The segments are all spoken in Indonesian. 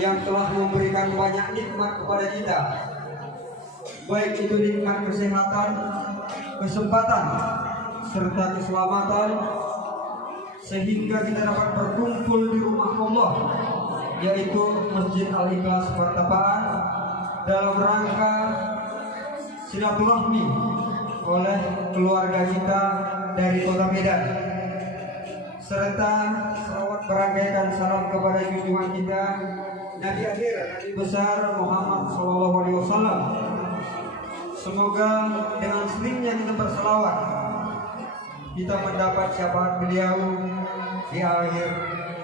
yang telah memberikan banyak nikmat kepada kita, baik itu nikmat kesehatan, kesempatan, serta keselamatan, sehingga kita dapat berkumpul di rumah Allah, yaitu Masjid Al-Ikhlas Pertapaan, dalam rangka silaturahmi oleh keluarga kita dari Kota Medan, serta selawat merangkaikan salam kepada junjungan kita Nabi akhir, Nabi besar Muhammad SAW. Semoga dengan seringnya kita berselawat, kita mendapat syafaat beliau di akhir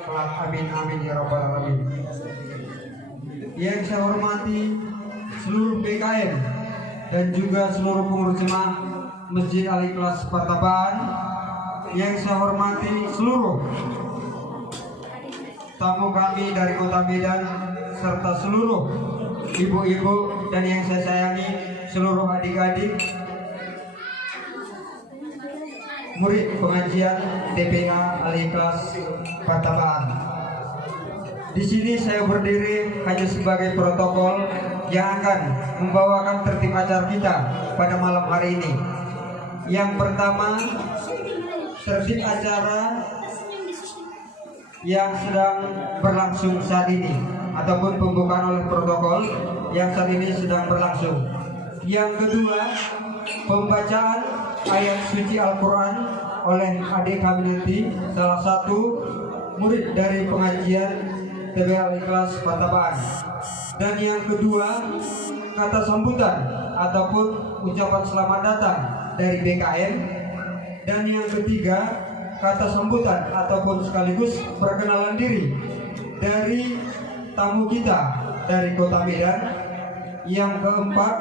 kelak. Amin amin ya rabbal alamin. Yang saya hormati seluruh BKM dan juga seluruh pengurus jemaah Masjid Al-Ikhlas Pertapaan, yang saya hormati seluruh tamu kami dari Kota Medan, serta seluruh ibu-ibu, dan yang saya sayangi seluruh adik-adik murid pengajian DPA Al-Ikhlas Pertapaan. Di sini saya berdiri hanya sebagai protokol yang akan membawakan tertib acara kita pada malam hari ini. Yang pertama, tertib acara yang sedang berlangsung saat ini, ataupun pembukaan oleh protokol yang saat ini sedang berlangsung. Yang kedua, pembacaan ayat suci Al-Quran oleh adik kami nanti, salah satu murid dari pengajian TPA Al-Ikhlas Pertapaan. Dan yang kedua, kata sambutan ataupun ucapan selamat datang dari BKM. Dan yang ketiga, kata sambutan ataupun sekaligus perkenalan diri dari tamu kita dari Kota Medan. Yang keempat,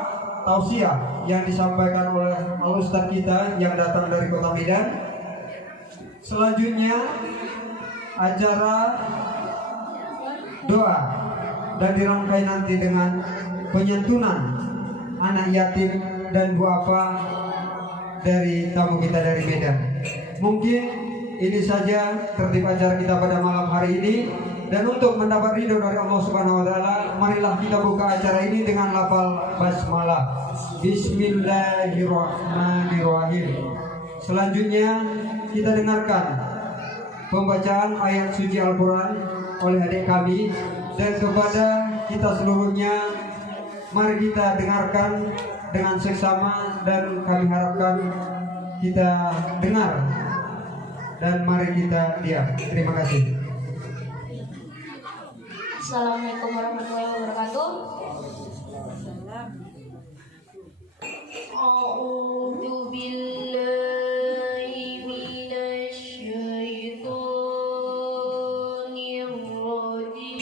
tausiah yang disampaikan oleh Al-Ustadz kita yang datang dari Kota Medan. Selanjutnya acara doa, dan dirangkai nanti dengan penyentuhan anak yatim dan duafa dari tamu kita dari Medan. Mungkin ini saja tertib acara kita pada malam hari ini. Dan untuk mendapat ridho dari Allah Subhanahu wa taala, marilah kita buka acara ini dengan lafal basmalah. Bismillahirrahmanirrahim. Selanjutnya kita dengarkan pembacaan ayat suci Al-Quran oleh adik kami. Dan kepada kita seluruhnya, mari kita dengarkan dengan seksama, dan kami harapkan kita dengar dan mari kita diam. Terima kasih. Assalamualaikum warahmatullahi wabarakatuh. A'udzu billahi minasy syaithanir rajim.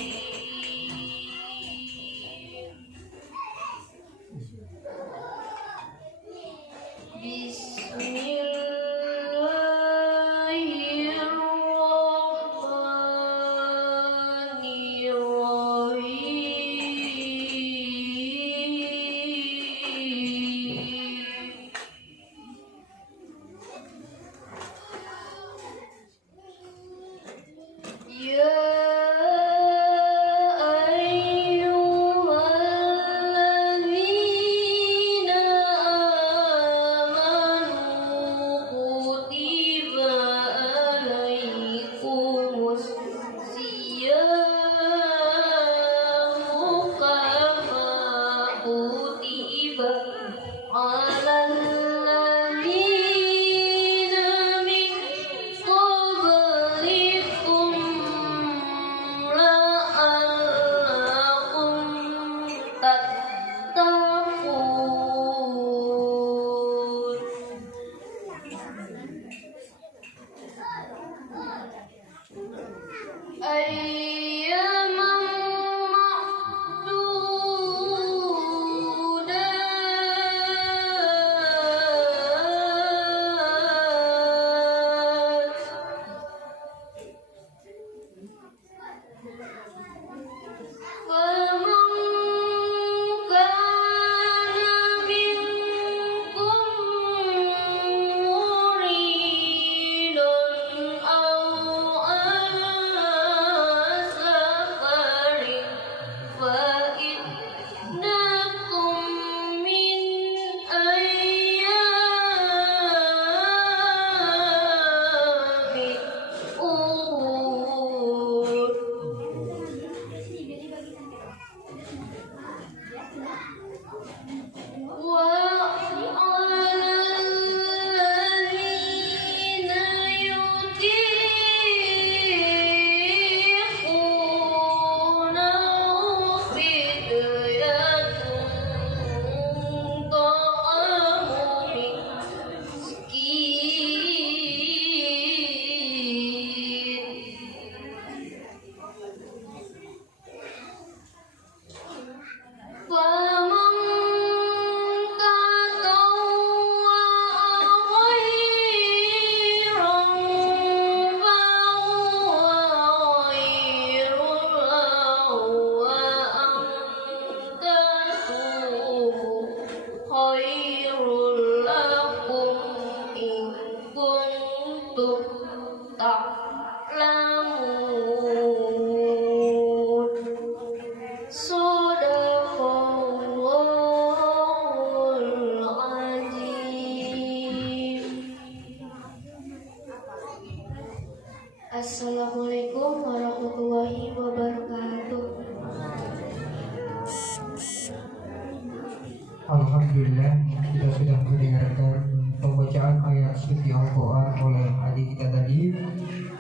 Alhamdulillah kita sudah mendengarkan pembacaan ayat suci Al-Quran oleh adik kita tadi,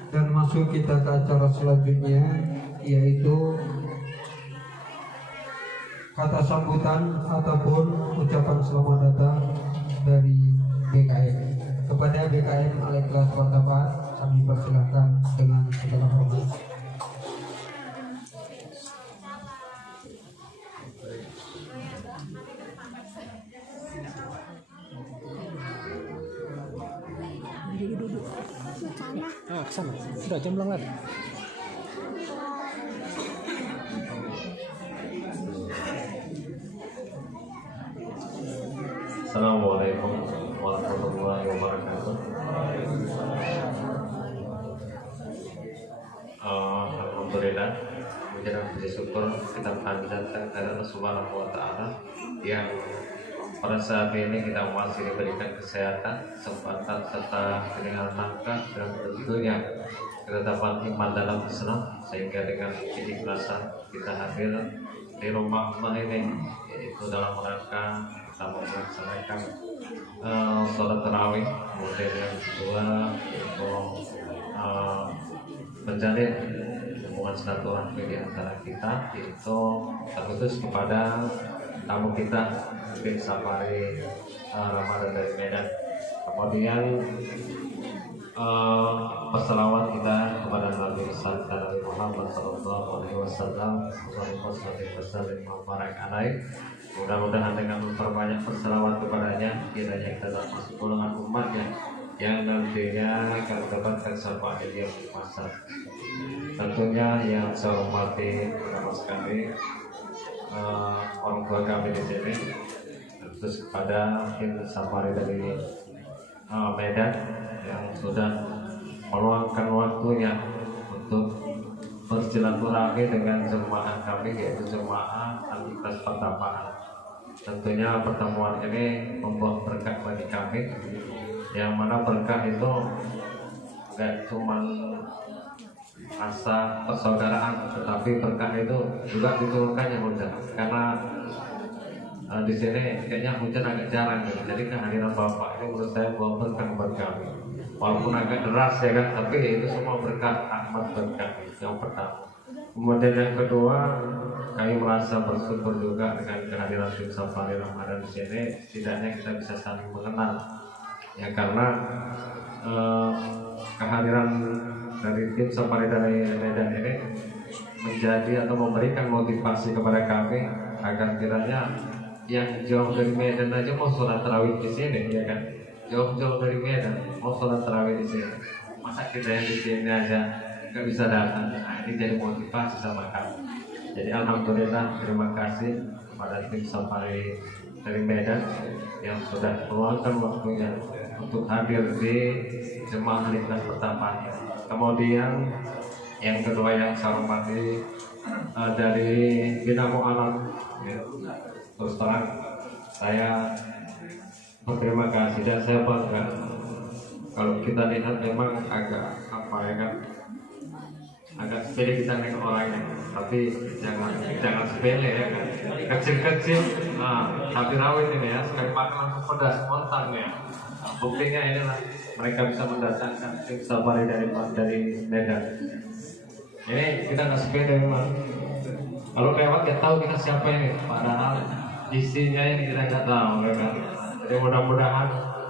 dan masuk kita ke acara selanjutnya, yaitu kata sambutan ataupun ucapan selamat datang dari BKM. Kepada BKM Al-Ikhlas Pertapaan kami persilahkan dengan segala hormat. Kesana. Sudah jam belum lagi. Assalamualaikum warahmatullahi wabarakatuh. Alhamdulillah, menjadi puji syukur kita panjatkan kepada Allah Subhanahu wa Ta'ala yang pada saat ini kita masih diberikan kesehatan, kesempatan serta dengan langkah dan tentunya ketetapan iman dalam Islam, sehingga dengan keikhlasan kita hadir di rumah Allah ini, yaitu dalam rangka kita melaksanakan sholat tarawih. Kemudian yang kedua untuk menjalin hubungan silaturahmi di antara kita, yaitu terkhusus kepada tamu kita tim safari Ramadan dari Medan. Kemudian perselawat kita kepada Nabi besar Nabi Muhammad Sallallahu Alaihi Wasallam. Mudah-mudahan dengan memperbanyak perselawat kepadanya, kiranya kita termasuk golongan umatnya yang nantinya akan mendapatkan syafaat yang bermasa. Tentunya yang saya hormati pertama sekali orang tua kami di sini, terus kepada tim safari dari Medan yang sudah meluangkan waktunya untuk bersilaturahmi dengan jemaah kami, yaitu jemaah Al-Ikhlas Pertapaan. Tentunya pertemuan ini membawa berkah bagi kami, yang mana berkah itu gak cuma rasa persaudaraan, tetapi berkah itu juga diturunkannya hujan. Karena di sini kayaknya hujan agak jarang gitu. Jadi kehadiran Bapak ini menurut saya bawa berkah buat kami. Walaupun agak deras ya kan, tapi itu semua berkah, rahmat berkah yang pertama. Kemudian yang kedua, kami merasa bersyukur juga dengan kehadiran tim safari Ramadan di sini. Setidaknya kita bisa saling mengenal, ya karena kehadiran dari tim safari dari Medan ini menjadi atau memberikan motivasi kepada kami agar kiranya yang jauh dari Medan aja mau sholat tarawih di sini, ya kan? Jauh-jauh dari Medan mau sholat tarawih di sini, masa kita yang di sini aja nggak bisa datang? Nah, ini jadi motivasi sama kami. Jadi alhamdulillah, terima kasih kepada tim safari dari Medan yang sudah meluangkan waktunya untuk hadir di jemaah Al-Ikhlas Pertapaan. Kemudian yang kedua yang saya hormati dari Dinamo Alam, ya, terus terang saya berterima kasih dan saya bangga. Kalau kita lihat memang agak apa ya kan, agak sepele kita nengok orangnya, tapi jangan sepele ya kan, kecil-kecil. Nah, tapi rawit ini ya, sekali makan langsung pedas spontan ya. Buktinya inilah mereka bisa mendatangkan tim safari dari Medan. Ini kita nggak sepeda memang. Kalau lewat ya tahu kita siapa ini. Padahal isinya ini kita nggak tahu, ya kan. Jadi mudah-mudahan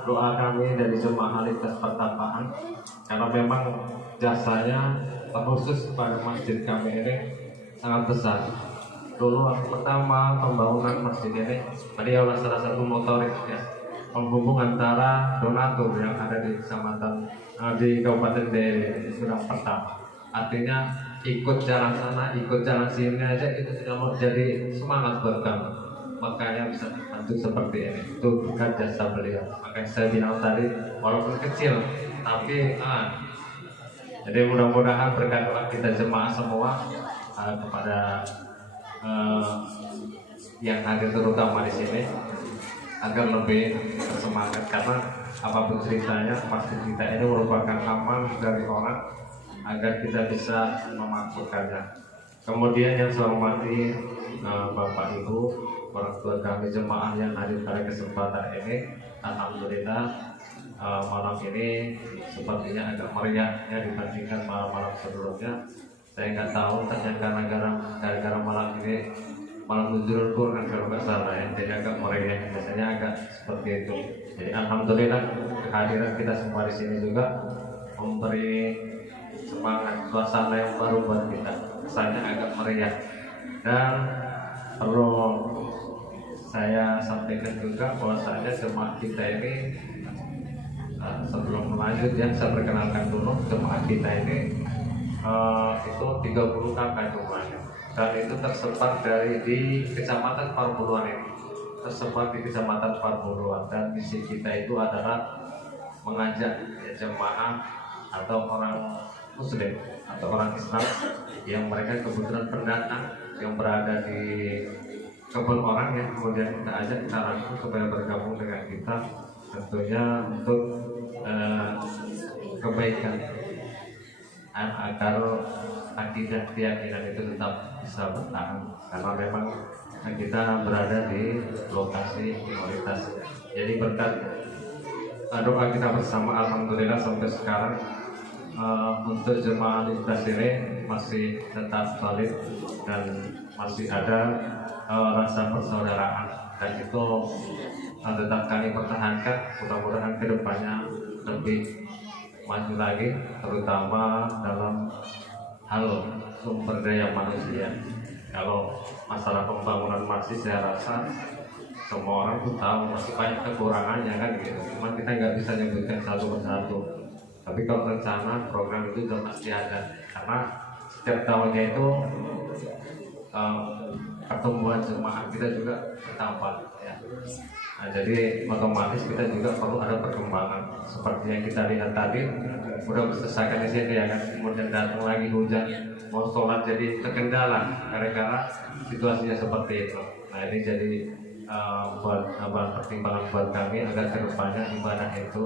doa kami dari jemaah Al-Ikhlas Pertapaan, karena memang jasanya terkhusus kepada masjid kami ini sangat besar. Dulu waktu pertama pembangunan masjid ini, beliau salah satu motorik ya, penghubung antara donatur yang ada di kecamatan di Kabupaten Deli sudah pertama. Artinya ikut jalan sana, ikut jalan sini aja itu sudah mau jadi semangat buat kami. Makanya bisa terbentuk seperti ini. Itu bukan jasa beliau. Makanya saya bilang tadi, walaupun kecil, tapi jadi mudah-mudahan berkat doa kita jemaah semua kepada yang hadir terutama di sini agar lebih bersemangat, karena apapun ceritanya pasti kita ini merupakan amal dari orang agar kita bisa memakmurkannya. Kemudian yang saya hormati Bapak Ibu, orang tua kami jemaah yang hadir pada kesempatan ini. Alhamdulillah malam ini sepertinya agak meriah ya dibandingkan malam-malam sebelumnya. Saya nggak tahu ternyata gara-gara malam ini malam nuzul Quran kalau nggak salah ya, jadi agak meriah. Biasanya agak seperti itu. Jadi alhamdulillah kehadiran kita semua di sini juga memberi semangat, suasana yang baru buat kita. Kesannya agak meriah. Dan perlu saya sampaikan juga bahwasanya jemaah kita ini sebelum lanjut ya, saya perkenalkan dulu jemaah kita ini itu 30 kakak jumlahnya, dan itu tersebar di kecamatan Parpuluan ini, tersebar di kecamatan Parpuluan. Dan misi kita itu adalah mengajak ya, jemaah atau orang Muslim atau orang Islam yang mereka kebetulan pendatang yang berada di kebun orang ya, kemudian kita ajak, kita rangkul supaya bergabung dengan kita, tentunya untuk kebaikan agar akidah keyakinan itu tetap bisa bertahan, karena memang kita berada di lokasi minoritas. Jadi berkat doa kita bersama, alhamdulillah sampai sekarang untuk jemaah lintas ini masih tetap solid dan masih ada rasa persaudaraan, dan itu tetap kami pertahankan. Mudah-mudahan kedepannya lebih maju lagi, terutama dalam hal sumber daya manusia. Kalau masalah pembangunan masih, saya rasa semua orang tuh tahu masih banyak kekurangannya kan gitu. Cuman kita nggak bisa nyebutkan satu persatu. Tapi kalau rencana program itu sudah pasti ada, karena setiap tahunnya itu pertumbuhan jemaah kita juga bertambah ya. Nah, jadi otomatis kita juga perlu ada perkembangan seperti yang kita lihat tadi. Udah selesaikan di sini ya kan, kemudian datang lagi hujan, mau sholat jadi terkendala gara-gara situasinya seperti itu. Nah ini jadi buat pertimbangan buat kami agar kedepannya ibadah itu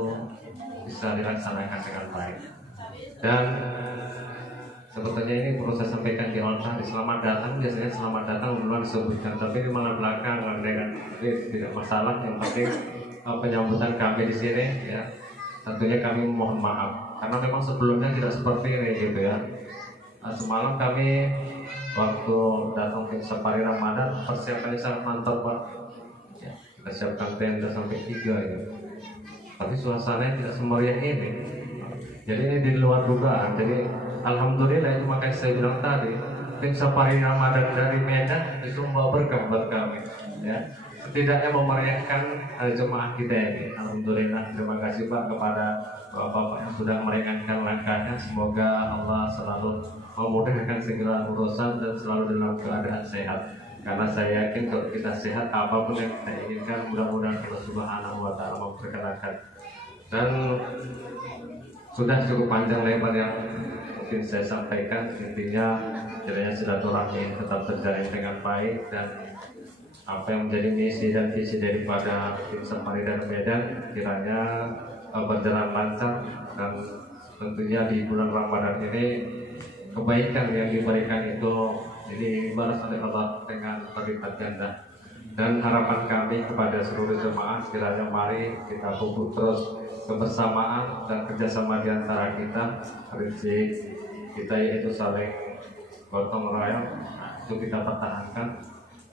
bisa dilaksanakan dengan baik. Dan sebetulnya ini perlu saya sampaikan di altar, selamat datang, biasanya selamat datang duluan disebutkan, tapi di malam belakang dengan tidak masalah. Yang penting penyambutan kami di sini ya, tentunya kami mohon maaf karena memang sebelumnya tidak seperti ini gitu ya. Semalam kami waktu datang ke safari Ramadan persiapannya sangat mantap Pak ya, kita siapkan tenda sampai 3 ya, tapi suasananya tidak semeriah ini. Jadi ini di luar dugaan. Jadi alhamdulillah, itu makanya saya bilang tadi, tim safari Ramadan dari Medan itu membawa berkah buat kami ya, setidaknya memeriahkan jemaah kita ini. Alhamdulillah, terima kasih Pak kepada Bapak yang sudah meringankan langkahnya. Semoga Allah selalu memudahkan segala urusan dan selalu dalam keadaan sehat, karena saya yakin kalau kita sehat, apapun yang kita inginkan mudah-mudahan Allah Subhanahu wa Ta'ala memperkenankan. Dan sudah cukup panjang lebar yang mungkin saya sampaikan. Intinya kiranya silaturahmi tetap terjalin dengan baik, dan apa yang menjadi misi dan visi daripada tim Safari dan Medan kiranya berjalan lancar. Dan tentunya di bulan Ramadan ini kebaikan yang diberikan itu dibalas oleh Allah dengan berlipat ganda. Dan harapan kami kepada seluruh jemaah, kiranya mari kita pupuk terus kebersamaan dan kerjasama di antara kita. Prinsip kita yaitu saling gotong royong, itu kita pertahankan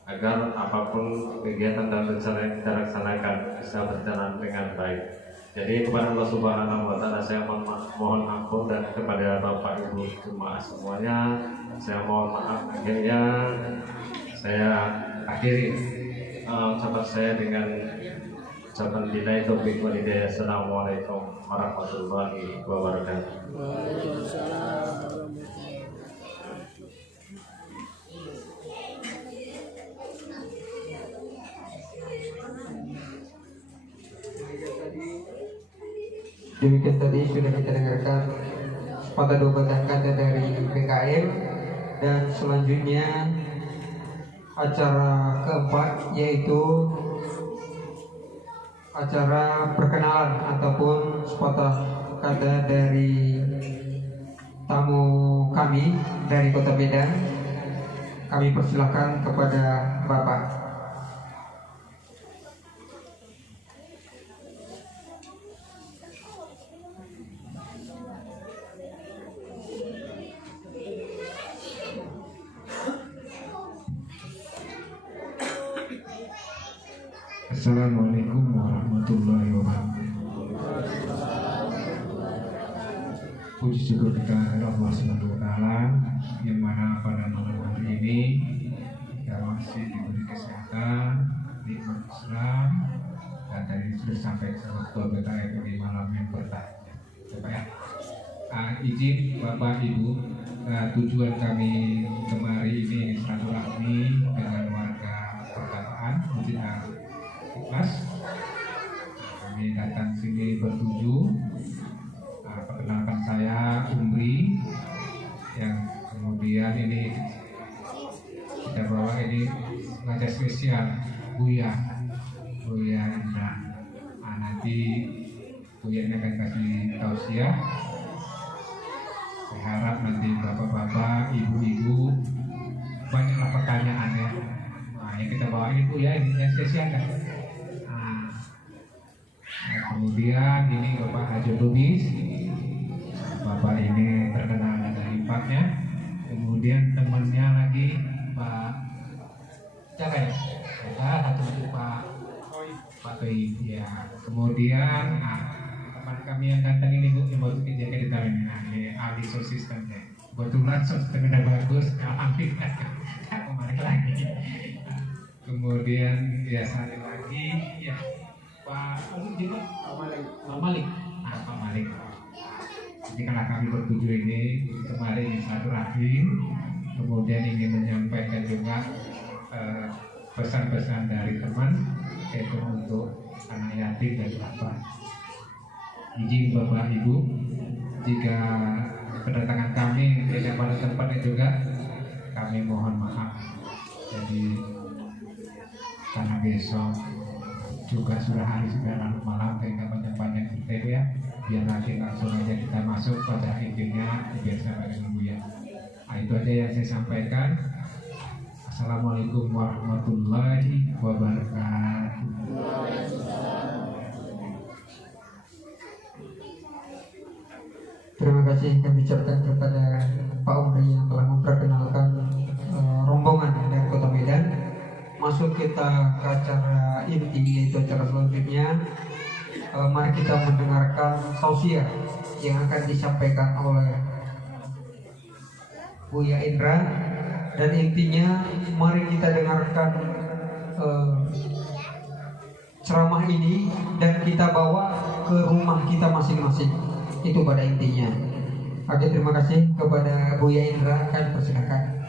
agar apapun kegiatan dan rencana yang kita laksanakan bisa berjalan dengan baik. Jadi kepada Allah Subhanahu wa Ta'ala saya mohon ampun, dan kepada Bapak Ibu jemaah semuanya saya mohon maaf. Akhirnya saya akhiri ucapan saya dengan ucapan billahi taufiq wal hidayah. Assalamualaikum warahmatullahi wabarakatuh. Demikian tadi sudah kita dengarkan sepatah dua patah kata dari PKM, dan selanjutnya acara keempat yaitu acara perkenalan ataupun sepatah kata dari tamu kami dari Kota Medan. Kami persilahkan kepada Bapak. Assalamualaikum warahmatullahi wabarakatuh. Puji syukur kita kepada Allah Subhanahu wa taala yang mana pada malam hari ini kita masih diberi kesehatan, nikmat Islam, dan tadi sudah sampai ke waktu BKF di malam yang bertanya. Coba ya. Izin Bapak Ibu, tujuan kami kemari ini silaturahmi dengan warga perkataan Masjid Ikhlas. Kami datang sini bertujuh. Perkenalkan saya Umri, yang kemudian ini kita bawa ini ngajar spesial Buya Indra. Nanti Buya ini akan kasih tausiah. Saya harap nanti bapak-bapak, ibu-ibu banyaklah pertanyaan ya. Yang kita bawa ini Buya ini yang spesial kan. Kemudian ini Bapak Haji Lubis. Bapak ini terkenal dengan impaknya. Kemudian temannya lagi Pak siapa ya? Satu lagi Pak Toib ya. Kemudian teman kami yang ganteng ini Bu, yang baru jaga di tahun ini. Ini ahli sosistem ya. Kebetulan sosistemnya bagus. Alhamdulillah. Kemarin lagi. Kemudian biasanya lagi ya Pak Malik. Pak Malik. Jadi karena kami bertujuh ini kemarin silaturahmi, kemudian ingin menyampaikan juga pesan-pesan dari teman, yaitu untuk anak yatim dan duafa. Izin Bapak Ibu, jika kedatangan kami tidak pada tempatnya juga, kami mohon maaf. Jadi karena besok juga sudah hari sudah larut malam, sehingga banyak-banyak kita ya. Biar nanti langsung aja kita masuk pada intinya biasa pada ya. Itu aja yang saya sampaikan. Assalamualaikum warahmatullahi wabarakatuh. Terima kasih kami ucapkan kepada Pak Umri yang telah memperkenalkan rombongan dari Kota Medan. Masuk kita ke acara inti, yaitu acara selanjutnya. Mari kita mendengarkan tausiah yang akan disampaikan oleh Buya Indra, dan intinya mari kita dengarkan ceramah ini dan kita bawa ke rumah kita masing-masing. Itu pada intinya. Oke, terima kasih kepada Buya Indra, kami persilakan.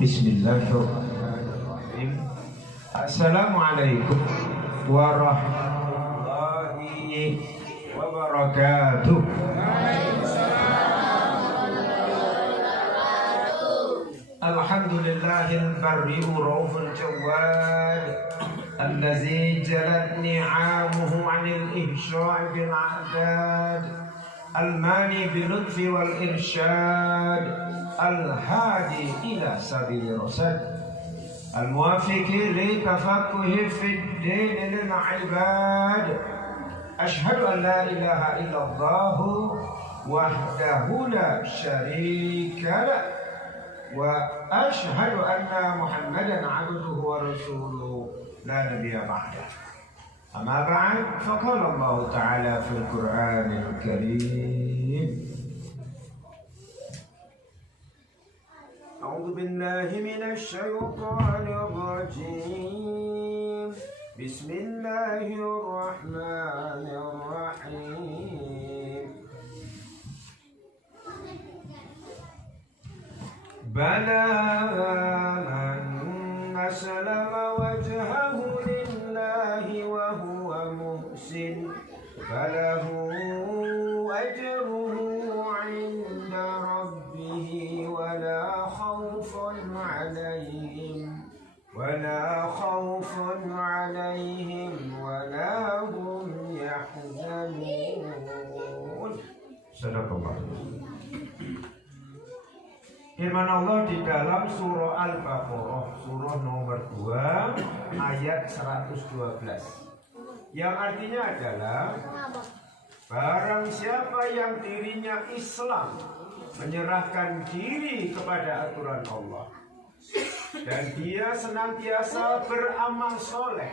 Bismillahirrahmanirrahim. Assalamualaikum warahmatullahi wabarakatuh. Alhamdulillahil barri rauful jawad allazi jalat ni'amuhu 'anil ihsya'i bil 'adad al-mani bil lutfi wal irsyad الهادي إلى سبيل الرشد الموافق لتفقه في الدين للعباد أشهد أن لا إله إلا الله وحده لا شريك له وأشهد أن محمدا عبده ورسوله لا نبي بعده أما بعد فقال الله تعالى في القرآن الكريم أعوذ بالله من الشيطان الرجيم بسم الله الرحمن الرحيم بلى من أسلم وجهه لله وهو محسن فله أجره عند ربه ولا خوف عليهم عليهم ولا خوف عليهم ولا هم يحزنون. Sadaqallah. Firman Allah di dalam surah Al-Baqarah, surah nomor 2 ayat 112, yang artinya adalah barang siapa yang dirinya Islam, menyerahkan diri kepada aturan Allah, dan dia senantiasa beramal soleh,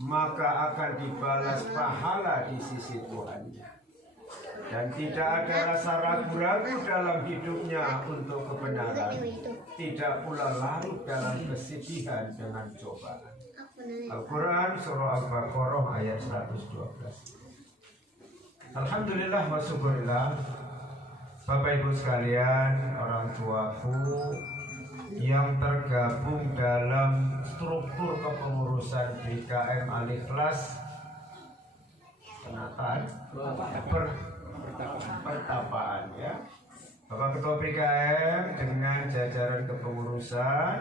maka akan dibalas pahala di sisi Tuhannya. Dan tidak ada rasa ragu-ragu dalam hidupnya untuk kebenaran, tidak pula larut dalam kesedihan dengan cobaan. Al-Quran surah Al-Baqarah ayat 112. Alhamdulillah wa syukurillah, Bapak Ibu sekalian, orang tuaku yang tergabung dalam struktur kepengurusan BKM Al-Ikhlas Penataan Pertapaan, ya, Bapak Ketua BKM dengan jajaran kepengurusan,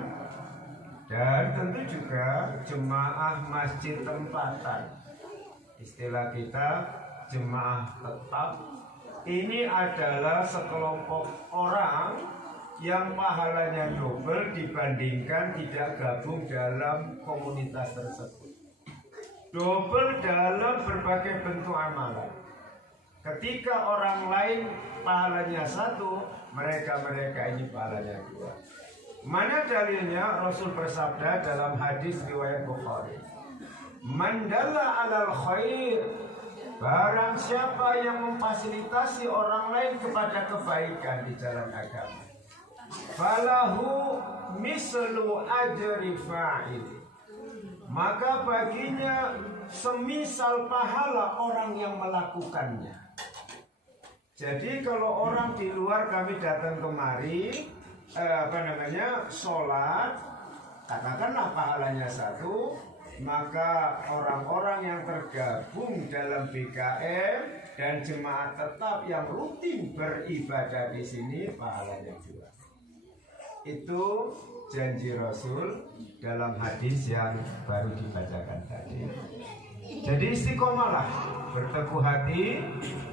dan tentu juga jemaah masjid tempatan, istilah kita jemaah tetap. Ini adalah sekelompok orang yang pahalanya double dibandingkan tidak gabung dalam komunitas tersebut. Double dalam berbagai bentuk amalan. Ketika orang lain pahalanya 1, mereka ini pahalanya 2. Mana dalilnya? Rasul bersabda dalam hadis riwayat Bukhari, "Man dalla 'alal khair", barang siapa yang memfasilitasi orang lain kepada kebaikan di jalan agama, falahu mislu ajri fa'il, maka baginya semisal pahala orang yang melakukannya. Jadi kalau orang di luar, kami datang kemari, sholat, katakanlah pahalanya 1, maka orang-orang yang tergabung dalam BKM dan jemaat tetap yang rutin beribadah di sini pahalanya 2. Itu janji Rasul dalam hadis yang baru dibacakan tadi. Jadi istiqomalah, berteguh hati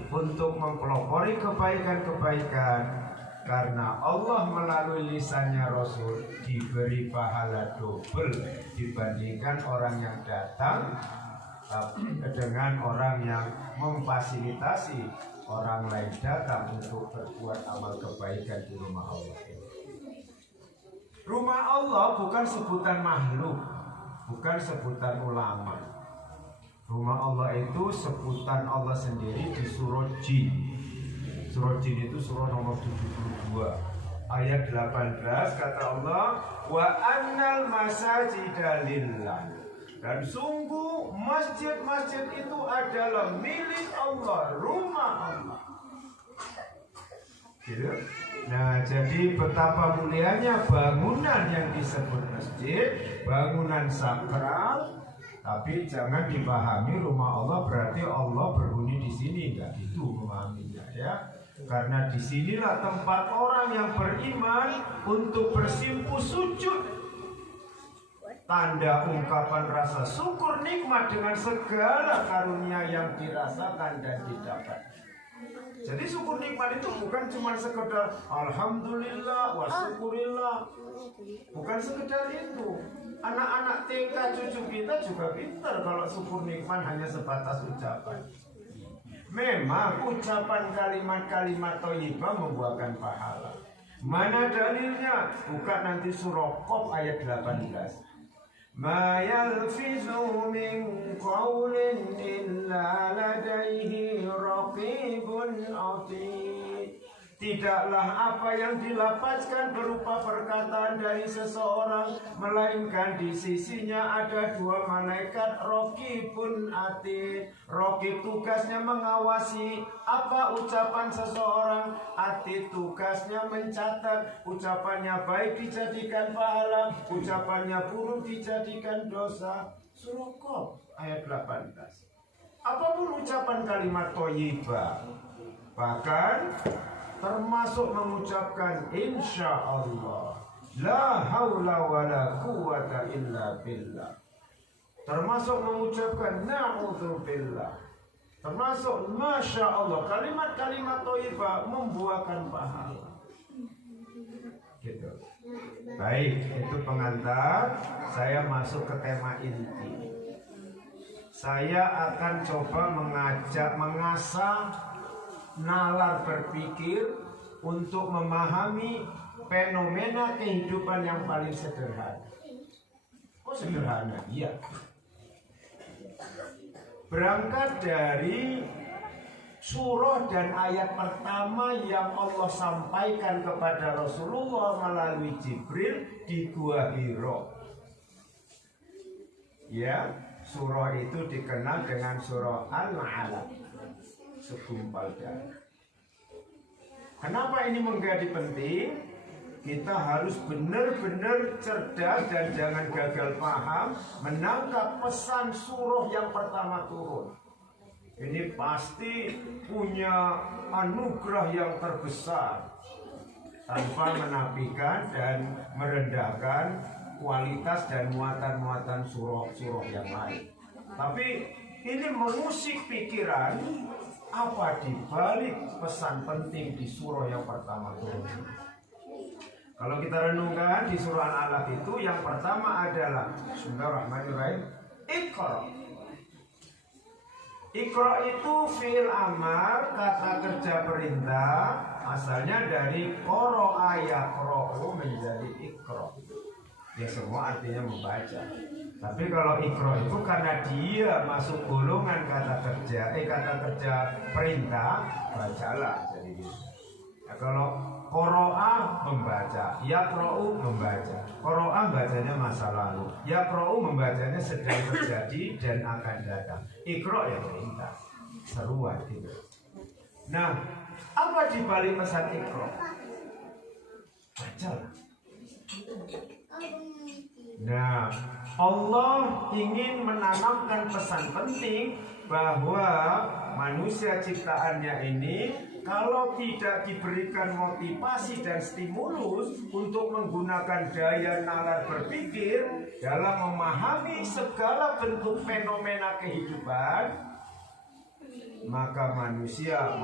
untuk mempelopori kebaikan-kebaikan, karena Allah melalui lisannya Rasul diberi pahala double dibandingkan orang yang datang dengan orang yang memfasilitasi orang lain datang untuk berbuat amal kebaikan di rumah Allah. Rumah Allah bukan sebutan makhluk, bukan sebutan ulama. Rumah Allah itu sebutan Allah sendiri di surah Jin. Surah Jin itu surah nomor 72 ayat 18, kata Allah, "Wa annal masajida lillah", dan sungguh masjid-masjid itu adalah milik Allah, rumah Allah. Gitu. Nah, jadi betapa mulianya bangunan yang disebut masjid, bangunan sakral. Tapi jangan dipahami rumah Allah berarti Allah berhuni di sini, enggak gitu memahaminya, ya. Karena disinilah tempat orang yang beriman untuk bersimpuh sujud, tanda ungkapan rasa syukur nikmat dengan segala karunia yang dirasakan dan didapat. Jadi syukur nikmat itu bukan cuma sekedar alhamdulillah wa syukurillah, bukan sekedar itu. Anak-anak TK cucu kita juga pintar kalau syukur nikmat hanya sebatas ucapan. Memang ucapan kalimat-kalimat thayyibah membuahkan pahala. Mana dalilnya? Buka nanti surah Qaf ayat 18. Ma yalfizu min qawlin illa ladaihi raqibun atid. Tidaklah apa yang dilafazkan berupa perkataan dari seseorang, melainkan di sisinya ada 2 malaikat raqibun atid. Raqib tugasnya mengawasi apa ucapan seseorang, atid tugasnya mencatat. Ucapannya baik dijadikan pahala, ucapannya buruk dijadikan dosa. Surah Qaf ayat 18. Apapun ucapan kalimat thayyibah, bahkan termasuk mengucapkan insya Allah, La haula wala quwata illa billah. Termasuk mengucapkan na'udzubillah. Termasuk masya Allah, kalimat-kalimat thayyibah membuahkan pahala. Gitu. Baik, itu pengantar. Saya masuk ke tema inti. Saya akan coba mengasah nalar berpikir untuk memahami fenomena kehidupan yang paling sederhana. Oh, sederhana, iya. Berangkat dari surah dan ayat pertama yang Allah sampaikan kepada Rasulullah melalui Jibril di Gua Hira. Ya, surah itu dikenal dengan surah Al-Alaq, segumpal darah. Kenapa ini menjadi penting? Kita harus benar-benar cerdas dan jangan gagal paham menangkap pesan surah yang pertama turun. Ini pasti punya anugerah yang terbesar tanpa menafikan dan merendahkan kualitas dan muatan-muatan surah-surah yang lain. Tapi ini mengusik pikiran apa dibalik pesan penting di surah yang pertama turun. Kalau kita renungkan di surah Al-Alaq itu yang pertama adalah Bismillahirrahmanirrahim, Iqra. Iqra itu fi'il amar, kata kerja perintah, asalnya dari qara'a yaqra'u menjadi Iqra. Ya semua artinya membaca. Tapi kalau Iqra itu karena dia masuk golongan kata kerja perintah, bacalah jadi gitu. Nah, kalau qara'a membaca, yaqra'u membaca. Qara'a bacanya masa lalu, yaqra'u membacanya sedang terjadi dan akan datang. Iqra ya perintah, seruan gitu. Nah, apa dibalik pesan Iqra? Bacalah. Nah, Allah ingin menanamkan pesan penting bahwa manusia ciptaannya ini kalau tidak diberikan motivasi dan stimulus untuk menggunakan daya nalar berpikir dalam memahami segala bentuk fenomena kehidupan, maka manusia,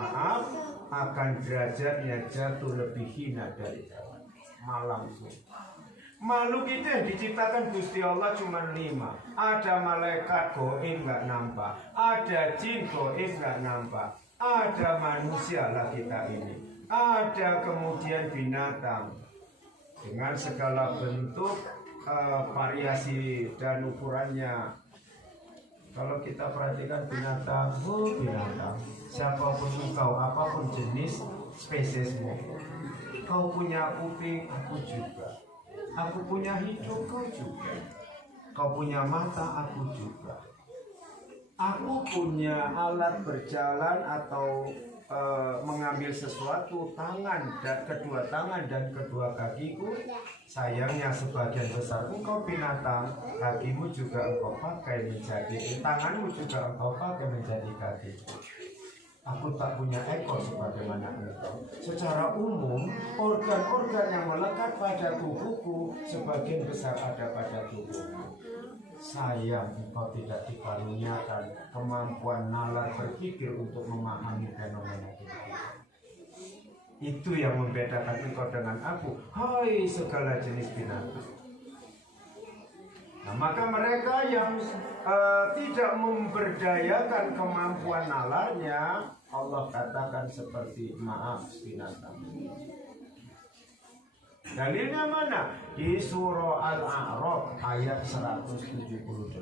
akan derajatnya jatuh lebih hina dari hewan. Malam makhluk itu yang diciptakan Gusti Allah cuma 5. Ada malaikat goib nggak nampak, ada jin goib nggak nampak, ada manusia lah kita ini, ada kemudian binatang dengan segala bentuk variasi dan ukurannya. Kalau kita perhatikan binatang, binatang, siapapun engkau, apapun jenis spesiesmu, kau punya kuping, aku juga. Aku punya hidung, kau juga. Kau punya mata, aku juga. Aku punya alat berjalan atau mengambil sesuatu, kedua tangan dan kedua kakiku. Sayangnya sebagian besar engkau binatang, kakimu juga engkau pakai menjadi, tanganmu juga engkau pakai menjadi kakiku. Aku tak punya ekor sebagaimana engkau. Secara umum, organ-organ yang melekat pada tubuhku sebagian besar ada pada tubuhku. Sayang engkau tidak dikaruniakan kemampuan nalar berpikir untuk memahami fenomena kehidupan. Itu yang membedakan engkau dengan aku. Hai segala jenis binatang. Nah, maka mereka yang tidak memberdayakan kemampuan nalarnya, Allah katakan seperti binatang. Dalilnya mana? Di surah Al-A'raf ayat 178.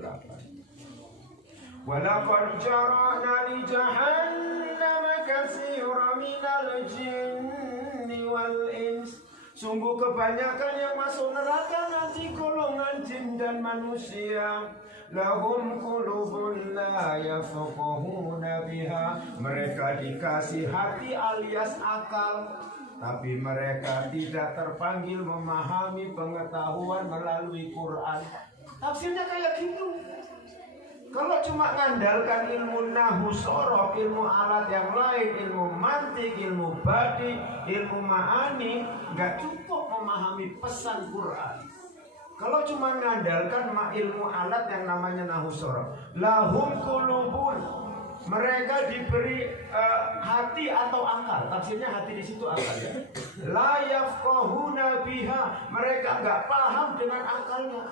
Walaqad jara'na li jahannama katsiran minal jinni wal ins. Sungguh kebanyakan yang masuk neraka nanti golongan jin dan manusia. Lahum qulubun la yafqahuna biha. Mereka dikasih hati alias akal, tapi mereka tidak terpanggil memahami pengetahuan melalui Quran. Tafsirnya kayak gitu. Kalau cuma ngandalkan ilmu nahwu sorof, ilmu alat yang lain, ilmu mantik, ilmu badi, ilmu ma'ani, nggak cukup memahami pesan Quran. Kalau cuma mengandalkan ilmu alat yang namanya nahwu sorof, lahum qulubun, mereka diberi hati atau akal. Tafsirnya hati di situ akal ya. La yafqahuna biha, mereka nggak paham dengan akalnya.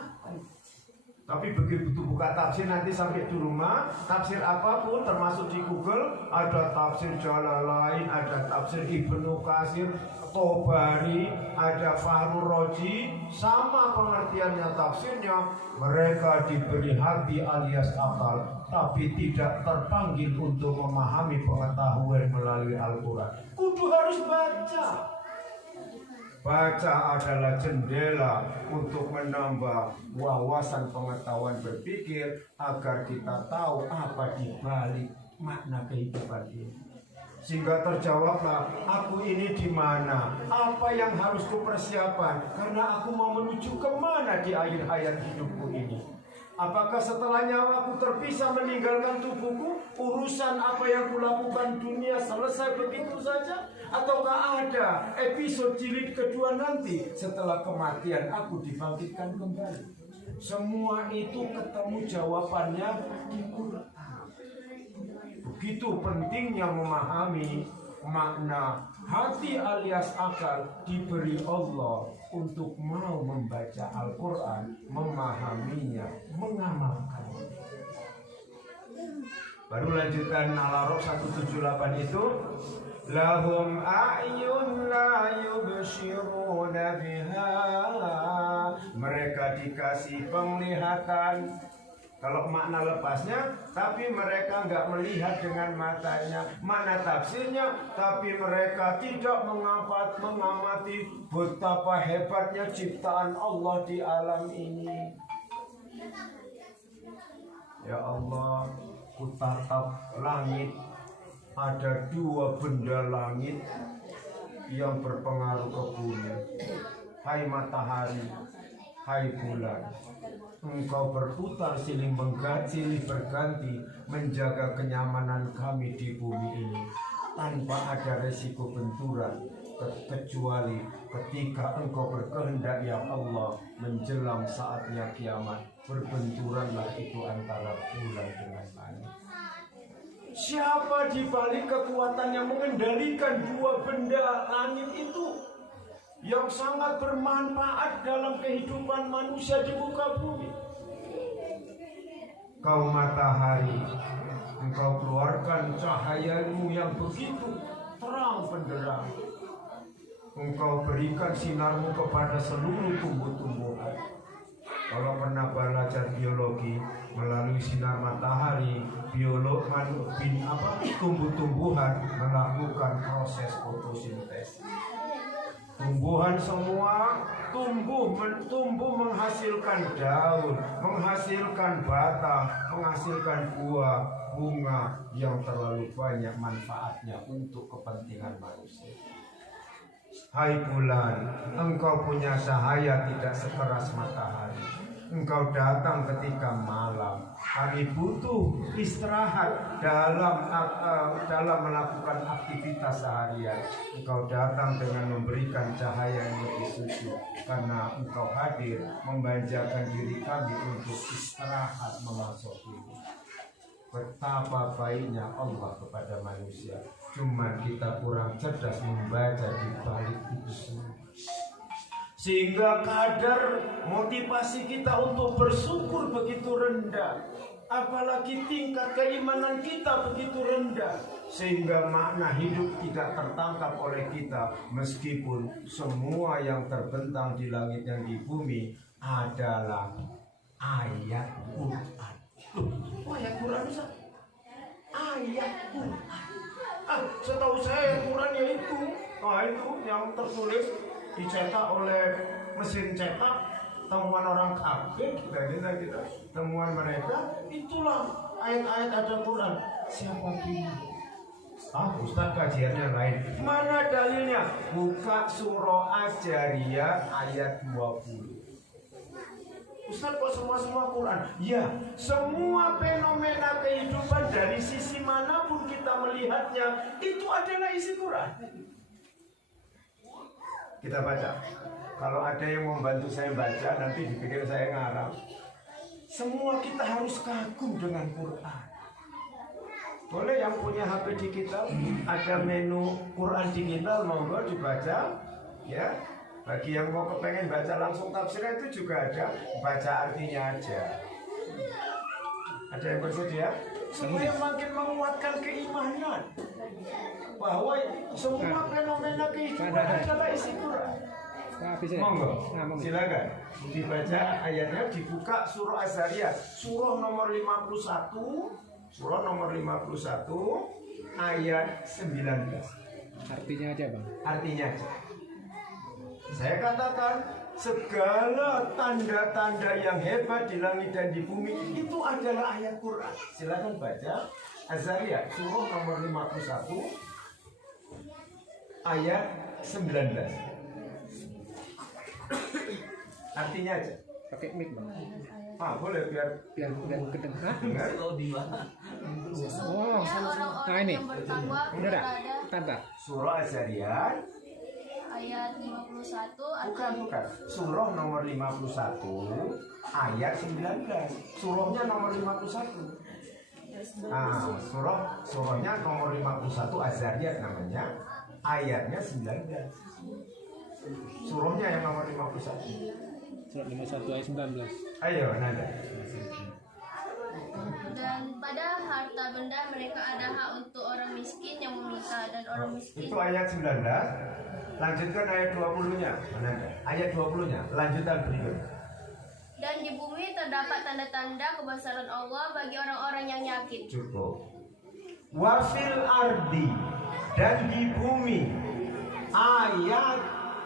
Tapi begitu buka tafsir nanti sampai di rumah, tafsir apapun termasuk di Google, ada tafsir Jalalain, ada tafsir Ibnu Katsir, Tobari, ada Fahrur Razi, sama pengertiannya tafsirnya. Mereka diberi hati alias akal, tapi tidak terpanggil untuk memahami pengetahuan melalui Al-Quran. Kudu harus baca. Baca adalah jendela untuk menambah wawasan pengetahuan berpikir agar kita tahu apa di balik makna kehidupan ini. Sehingga terjawablah, aku ini di mana? Apa yang harus kupersiapkan? Karena aku mau menuju kemana di akhir hayat hidupku ini? Apakah setelah nyawaku terpisah meninggalkan tubuhku, urusan apa yang kulakukan dunia selesai begitu saja? Ataukah ada episode jilid kedua nanti setelah kematian aku dibangkitkan kembali? Semua itu ketemu jawabannya di Quran. Begitu pentingnya memahami makna hati alias akal diberi Allah untuk mau membaca Al-Quran, memahaminya, mengamalkannya. Baru lanjutan Al-A'raf 178 itu, lahum a'yun la yubshiruna biha, mereka dikasih penglihatan. Kalau makna lepasnya, tapi mereka nggak melihat dengan matanya. Mana tafsirnya, tapi mereka tidak mengamati betapa hebatnya ciptaan Allah di alam ini. Ya Allah, ku tatap langit, ada dua benda langit yang berpengaruh ke bumi. Hai matahari, hai bulan, engkau berputar silih berganti menjaga kenyamanan kami di bumi ini tanpa ada resiko benturan, kecuali ketika engkau berkehendak ya Allah menjelang saatnya kiamat, berbenturanlah itu antara bulan dengan langit. Siapa di balik kekuatan yang mengendalikan dua benda langit itu yang sangat bermanfaat dalam kehidupan manusia di muka bumi? Kau matahari, engkau keluarkan cahayamu yang begitu terang benderang. Engkau berikan sinarmu kepada seluruh tumbuh-tumbuhan. Kalau pernah belajar biologi, melalui sinar matahari, tumbuh-tumbuhan melakukan proses fotosintesis. Tumbuhan semua tumbuh menghasilkan daun, menghasilkan batang, menghasilkan buah, bunga yang terlalu banyak manfaatnya untuk kepentingan manusia. Hai bulan, engkau punya cahaya tidak sekeras matahari. Engkau datang ketika malam. Kami butuh istirahat dalam melakukan aktivitas seharian. Engkau datang dengan memberikan cahaya yang lebih suci, karena engkau hadir memanjakan diri kami untuk istirahat memasuki. Betapa baiknya Allah kepada manusia. Cuma kita kurang cerdas membaca di balik itu semua. Sehingga kadar motivasi kita untuk bersyukur begitu rendah. Apalagi tingkat keimanan kita begitu rendah. Sehingga makna hidup tidak tertangkap oleh kita. Meskipun semua yang terbentang di langit dan di bumi adalah ayat Quran. Loh, ayat Quran bisa? Ayat Quran. Setahu saya ayat Quran yaitu itu yang tertulis dicetak oleh mesin cetak, temuan orang kafir kita temuan mereka, itulah ayat-ayat ada Quran. Siapa pilih? Ustaz kajiannya lain. Mana dalilnya? Buka surah Al-Jariyah ayat 20. Ustaz kok semua Quran? Ya, semua fenomena kehidupan dari sisi manapun kita melihatnya itu adalah isi Quran. Kita baca. Kalau ada yang membantu saya baca, nanti dipikir saya ngarang. Semua kita harus kagum dengan Quran. Boleh yang punya HP digital, ada menu Quran digital, monggo dibaca. Ya, bagi yang mau kepengen baca langsung tafsirnya itu juga ada, baca artinya aja. Ada yang bersedia? Supaya makin menguatkan keimanan bahwa semua fenomena kehidupan adalah isi Quran. Monggo, silakan dibaca ayatnya, dibuka surah Az-Zariyat, surah nomor 51, ayat 19. Artinya aja bang. Artinya aja. Saya katakan segala tanda-tanda yang hebat di langit dan di bumi itu adalah ayat Quran. Silakan baca Az-Zariyat surah nomor 51 ayat 19. Artinya aja. Pakai mic bang. Boleh biar Biar kedengar. dengar. Oh. Orang-orang Nah ini. yang bertakwa Udah dah. kepada Tanda. Surah Az-Zariyat. ayat 51 Bukan. Surah nomor 51 ayat 19. Surahnya nomor 51. Surahnya nomor 51 Az-Zariyat namanya. Ayatnya 19. Surahnya yang nomor 51. Surat 51 ayat 19. Ayo, Nanda. dan pada harta benda mereka ada hak untuk orang miskin yang meminta dan orang miskin Itu ayat 19. Lanjutkan ayat 20-nya. Nanda. Ayat 20-nya. Lanjutan berikut. dan di bumi terdapat tanda-tanda kebesaran Allah bagi orang-orang yang yakin. Cukup. Wafil ardi, dan di bumi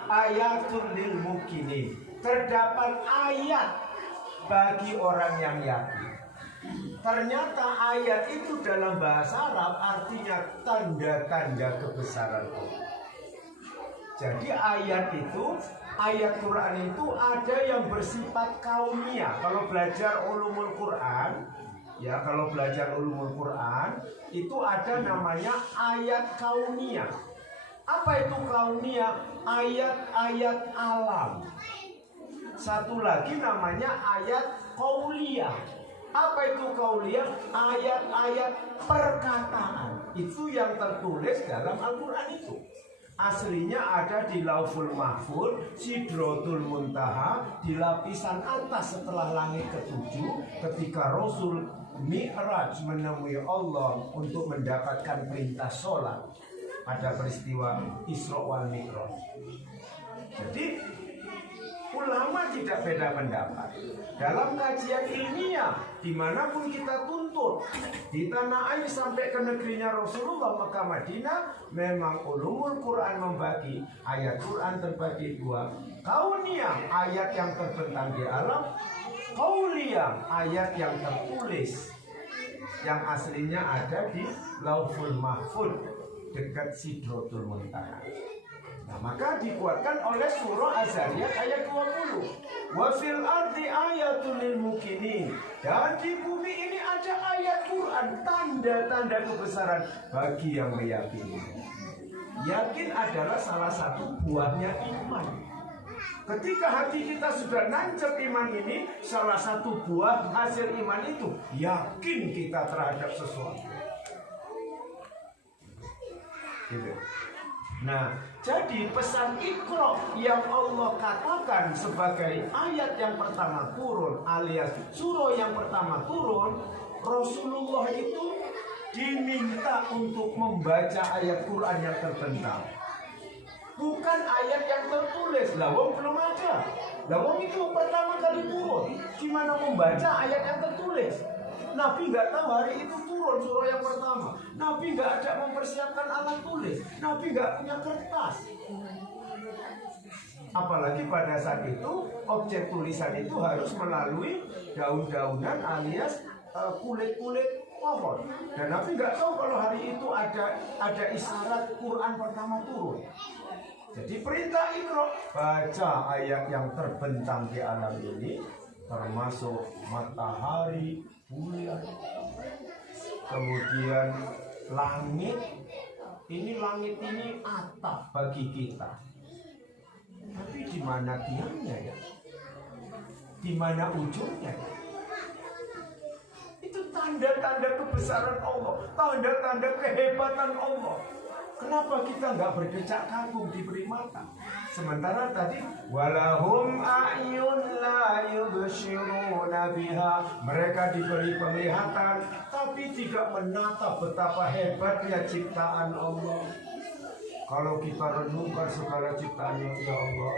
ayatul lil mukminin, terdapat ayat bagi orang yang yakin. Ternyata ayat itu dalam bahasa Arab artinya tanda-tanda kebesaran Allah. Jadi ayat Quran itu ada yang bersifat kauniyah. Kalau belajar ulumul Quran, itu ada namanya ayat kauniyah. Apa itu kauniyah? Ayat-ayat alam. Satu lagi namanya ayat qauliyah. Apa itu qauliyah? Ayat-ayat perkataan. Itu yang tertulis dalam Al-Quran itu. Aslinya ada di Lauful Mahfuz, Sidratul Muntaha, di lapisan atas setelah langit ketujuh, ketika Rasul Mi'raj menemui Allah untuk mendapatkan perintah sholat pada peristiwa Isra wal Mi'raj. Jadi ulama tidak beda pendapat. Dalam kajian ilmiah, dimanapun kita tuntut, di tanah air sampai ke negerinya Rasulullah Mekah Madinah, memang ulumul Quran membagi ayat Quran terbagi dua. Kauniyah, ayat yang terbentang di alam. Qauliyah, ayat yang tertulis, yang aslinya ada di Lauful Mahfuz dekat Sidratul Muntaha. Nah, maka dikuatkan oleh surah Az-Zariyat ayat 20. Wa fil ardi ayatul lil mukminin. Dan di bumi ini ada ayat Quran, tanda-tanda kebesaran bagi yang meyakini. Yakin adalah salah satu buahnya iman. Ketika hati kita sudah nancep iman ini, salah satu buah hasil iman itu yakin kita terhadap sesuatu. Gitu. Nah, jadi pesan Iqra yang Allah katakan sebagai ayat yang pertama turun alias surah yang pertama turun, Rasulullah itu diminta untuk membaca ayat Quran yang terbentang. Bukan ayat yang tertulis, lawang belum ada. Lawang itu pertama kali turun. Gimana membaca ayat yang tertulis? Nabi nggak tahu hari itu turun surah yang pertama. Nabi nggak ada mempersiapkan alat tulis. Nabi nggak punya kertas. Apalagi pada saat itu objek tulisan itu harus melalui daun-daunan alias kulit-kulit pohon. Dan Nabi nggak tahu kalau hari itu ada isyarat Quran pertama turun. Jadi perintah Iqra, baca ayat yang terbentang di alam ini, termasuk matahari, bulan, kemudian langit ini atap bagi kita. Tapi di mana tiangnya ya? Di mana ujungnya ya? Itu tanda-tanda kebesaran Allah, tanda-tanda kehebatan Allah. Kenapa kita nggak berdecak kagum diberi mata? Sementara tadi walahum a'yun la yubshiruna biha, mereka diberi penglihatan tapi tidak menatap betapa hebatnya ciptaan Allah. Kalau kita renungkan segala ciptaannya ya Allah,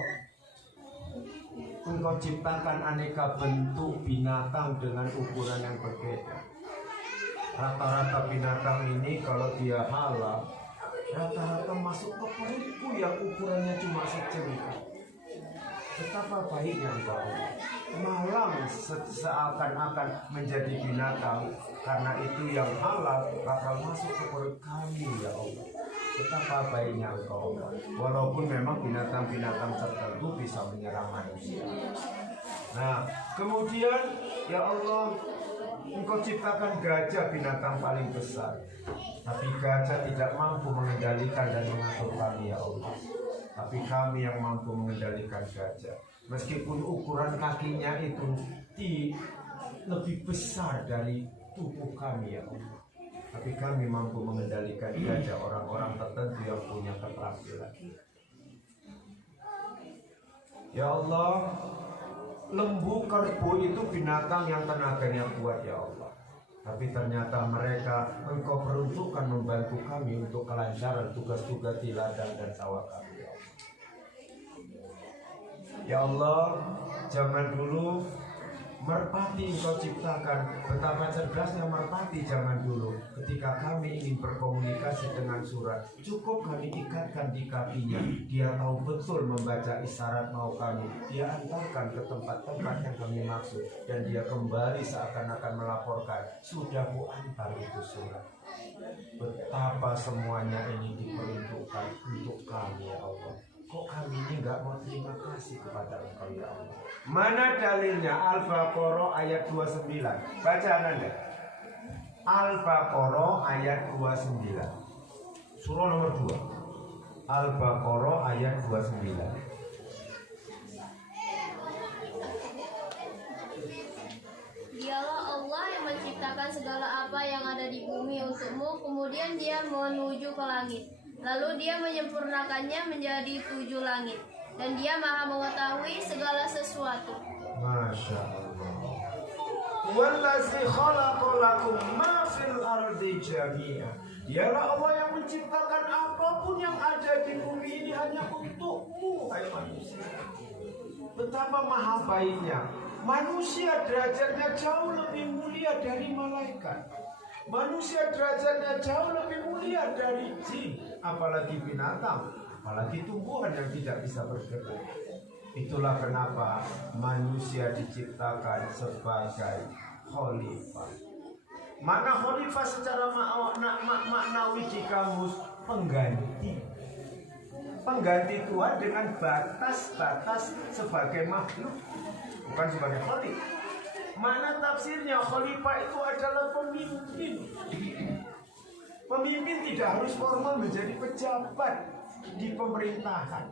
Engkau ciptakan aneka bentuk binatang dengan ukuran yang berbeda. Rata-rata binatang ini kalau dia halal, rata-rata masuk ke perutku yang ukurannya cuma secengkang. Betapa baiknya Engkau malang seakan-akan menjadi binatang, karena itu yang halal bakal masuk ke perut kami ya Allah. Betapa baiknya Engkau, walaupun memang binatang-binatang tertentu bisa menyerang manusia. Nah, kemudian ya Allah, Engkau ciptakan gajah binatang paling besar, tapi gajah tidak mampu mengendalikan dan mengatur kami ya Allah. Tapi kami yang mampu mengendalikan gajah. Meskipun ukuran kakinya itu lebih besar dari tubuh kami ya Allah, tapi kami mampu mengendalikan gajah, orang-orang tertentu yang punya keterampilan. Ya Allah, lembu kerbau itu binatang yang tenaganya kuat ya Allah. Tapi ternyata mereka Engkau peruntukkan membantu kami untuk kelancaran tugas-tugas di ladang dan sawah kami ya Allah. Ya Allah, zaman dulu merpati Engkau ciptakan. Betapa cerdasnya merpati zaman dulu. Ketika kami ingin berkomunikasi dengan surat, cukup kami ikatkan di kakinya. Dia tahu betul membaca isyarat mau kami. Dia antarkan ke tempat-tempat yang kami maksud, dan dia kembali seakan-akan melaporkan, sudah ku antar itu surat. Betapa semuanya ini diperuntukkan untuk kami ya Allah. Kok kami ini nggak mau terima kasih kepada Engkau ya Allah? Mana dalilnya? Al-Baqarah ayat 29. Bacaan Anda. Al-Baqarah ayat 29. Surah nomor 2. Al-Baqarah ayat 29. Dialah Allah yang menciptakan segala apa yang ada di bumi untukmu, kemudian Dia menuju ke langit. Lalu Dia menyempurnakannya menjadi 7 langit, dan Dia maha mengetahui segala sesuatu. Masya Allah. Wallazi khalaqa lakum ma fil ardi jami'a. Dialah Allah yang menciptakan apapun yang ada di bumi ini hanya untukmu, hai manusia. Betapa maha baiknya. Manusia derajatnya jauh lebih mulia dari malaikat. Manusia derajatnya jauh lebih mulia dari jin, apalagi binatang, apalagi tumbuhan yang tidak bisa bergerak. Itulah kenapa manusia diciptakan sebagai khalifah. Mana khalifah secara maknawi di kamus? Pengganti. Pengganti Tuhan dengan batas-batas sebagai makhluk, bukan sebagai khalifah. Mana tafsirnya? Khalifah itu adalah pemimpin. Pemimpin tidak harus formal menjadi pejabat di pemerintahan.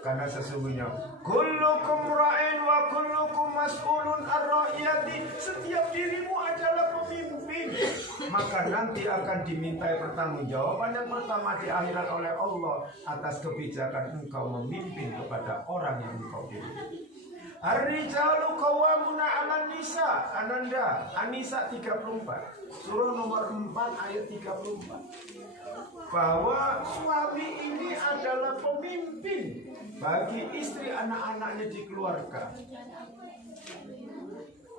Karena sesungguhnya kullukum ra'in wa kullukum mas'ulun ar-ra'iyati. Setiap dirimu adalah pemimpin, maka nanti akan dimintai pertanggungjawaban yang pertama di akhirat oleh Allah atas kebijakan engkau memimpin kepada orang yang engkau pilih. Ar-rijalu qawwamuna 'alan nisa. Ananda, An-Nisa 34. Surah nomor 4 ayat 34. Bahwa suami ini adalah pemimpin bagi istri anak-anaknya di keluarga.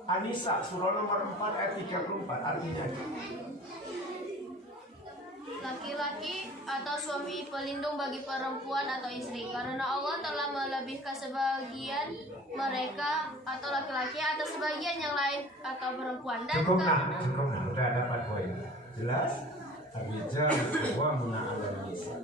An-Nisa surah nomor 4 ayat 34 artinya Laki-laki atau suami pelindung bagi perempuan atau istri, karena Allah telah melebihkan sebagian mereka atau laki-laki atau sebagian yang lain atau perempuan. Dan cukup nah, udah dapat poin. Jelas? Abijah qawwamuna 'alan nisa.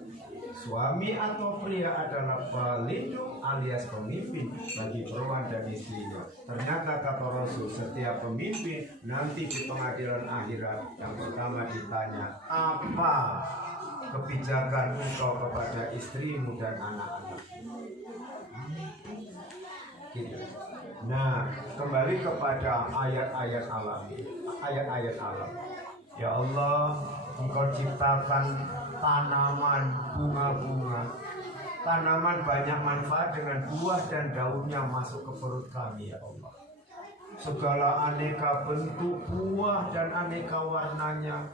Suami atau pria adalah pelindung alias pemimpin bagi perempuan dan istrinya. Ternyata kata Rasul, setiap pemimpin nanti di pengadilan akhirat yang pertama ditanya, apa kebijakan engkau kepada istrimu dan anak-anak? Gitu. Nah, kembali kepada ayat-ayat alam. Ayat-ayat alam. Ya Allah, Engkau ciptakan tanaman, bunga-bunga. Tanaman banyak manfaat dengan buah dan daunnya masuk ke perut kami, ya Allah. Segala aneka bentuk buah dan aneka warnanya,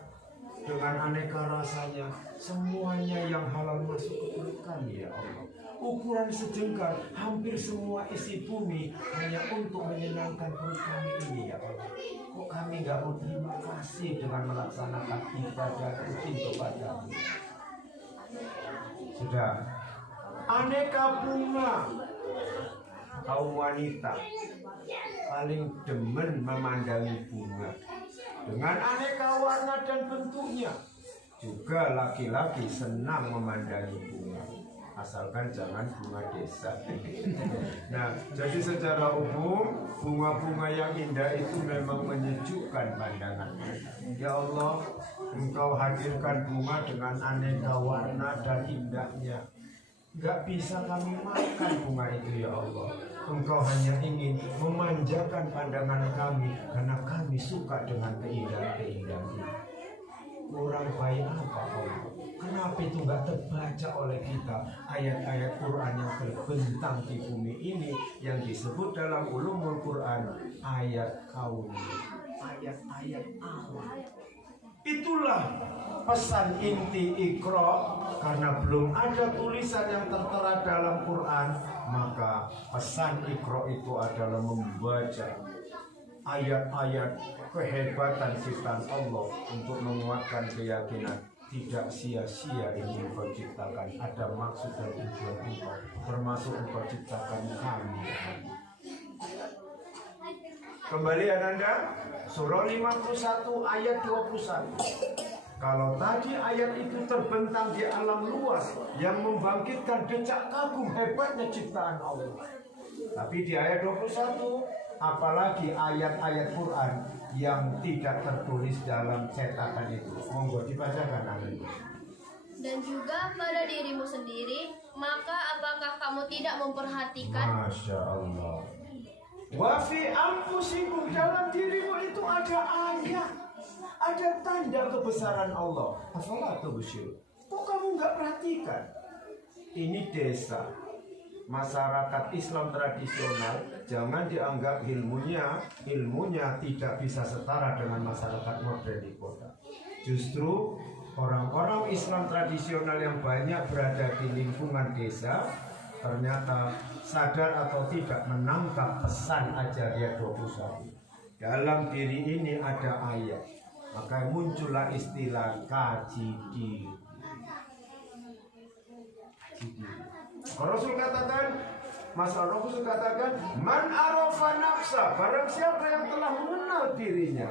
dengan aneka rasanya, semuanya yang halal masuk ke perut kami, ya Allah. Ukuran sejengkal, hampir semua isi bumi hanya untuk menyenangkan perut kami ini, ya Allah. Kok kami nggak mau terima kasih dengan melaksanakan ibadah rutin kepadamu? Sudah. Aneka bunga, kaum wanita paling demen memandangi bunga dengan aneka warna dan bentuknya. Juga laki-laki senang memandangi bunga, asalkan jangan bunga desa. Nah, jadi secara umum bunga-bunga yang indah itu memang menyejukkan pandangan. Ya Allah, Engkau hadirkan bunga dengan aneka warna dan indahnya. Gak bisa kami makan bunga itu, ya Allah. Engkau hanya ingin memanjakan pandangan kami karena kami suka dengan keindahan-keindahan ini. Kurang baik apa, Allah? Kenapa itu gak terbaca oleh kita ayat-ayat Quran yang terbentang di bumi ini yang disebut dalam ulumul Quran ayat kauni, ayat-ayat Allah. Itulah pesan inti Iqra. Karena belum ada tulisan yang tertera dalam Quran, maka pesan Iqra itu adalah membaca ayat-ayat kehebatan ciptaan Allah untuk menguatkan keyakinan tidak sia-sia ini Engkau ciptakan, ada maksud dan tujuan Engkau, termasuk Engkau ciptakan kami. Kembali Ananda, surah 51 ayat 21. Kalau tadi ayat itu terbentang di alam luas yang membangkitkan decak kagum hebatnya ciptaan Allah. Tapi di ayat 21, apalagi ayat-ayat Quran yang tidak tertulis dalam cetakan itu. Monggo dibacakan Ananda. Dan juga pada dirimu sendiri, maka apakah kamu tidak memperhatikan? Masya Allah. Wa fi anfusikum, dalam dirimu itu ada ayat, ada tanda kebesaran Allah. Afala tubsirun. Kok kamu nggak perhatikan? Ini desa, masyarakat Islam tradisional. Jangan dianggap ilmunya tidak bisa setara dengan masyarakat modern di kota. Justru orang-orang Islam tradisional yang banyak berada di lingkungan desa ternyata sadar atau tidak menangkap pesan ajaran 21. Dalam diri ini ada ayat, maka muncullah istilah kaji diri. Rasul katakan, Rasul katakan, man arafa nafsa, barang siapa yang telah mengenal dirinya,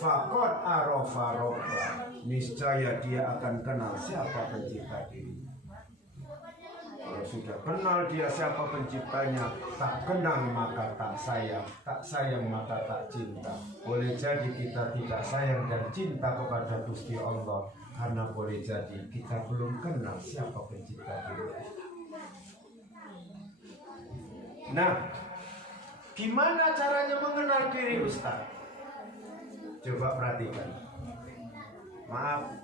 faqad arafa rabba, niscaya dia akan kenal siapa pencipta dirinya. Kalau sudah kenal dia siapa penciptanya, tak kenal maka tak sayang maka tak cinta. Boleh jadi kita tidak sayang dan cinta kepada Gusti Allah karena boleh jadi kita belum kenal siapa pencipta diri. Nah, gimana caranya mengenal diri Ustaz? Coba perhatikan. Maaf,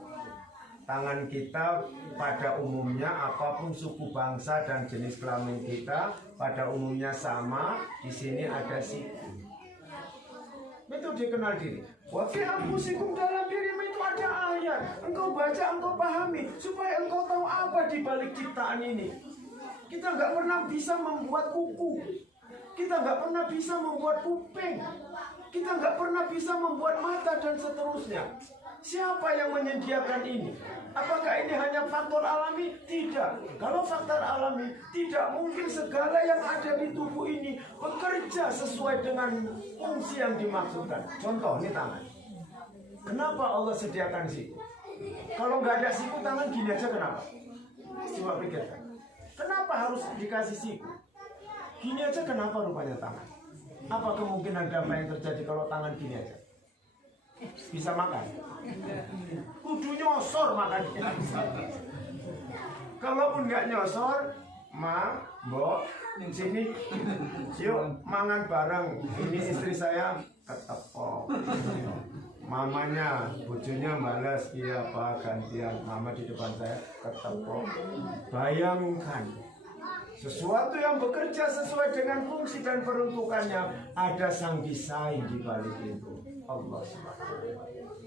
tangan kita pada umumnya apapun suku bangsa dan jenis kelamin kita pada umumnya sama. Di sini ada siku. Itu dikenal diri. Wa fi anfusikum, dalam dirimu itu ada ayat. Engkau baca, engkau pahami supaya engkau tahu apa di balik ciptaan ini. Kita nggak pernah bisa membuat kuku. Kita nggak pernah bisa membuat kuping. Kita nggak pernah bisa membuat mata dan seterusnya. Siapa yang menyediakan ini? Apakah ini hanya faktor alami? Tidak. Kalau faktor alami, tidak mungkin segala yang ada di tubuh ini bekerja sesuai dengan fungsi yang dimaksudkan. Contoh, ini tangan. Kenapa Allah sediakan siku? Kalau nggak ada siku, tangan gini aja kenapa? Coba pikirkan. Kenapa harus dikasih siku? Gini aja kenapa rupanya tangan? Apa kemungkinan apa yang terjadi kalau tangan gini aja? Bisa makan? Kudu nyosor makannya. Kalaupun nggak nyosor, Ma, Mbok, sini, yuk mangan bareng. Ini istri saya ketepok. Mamanya, bojonya balas, iya Pak, gantian. Mama di depan saya ketepok. Bayangkan, sesuatu yang bekerja sesuai dengan fungsi dan peruntukannya, ada sang desain di balik itu. Allah SWT.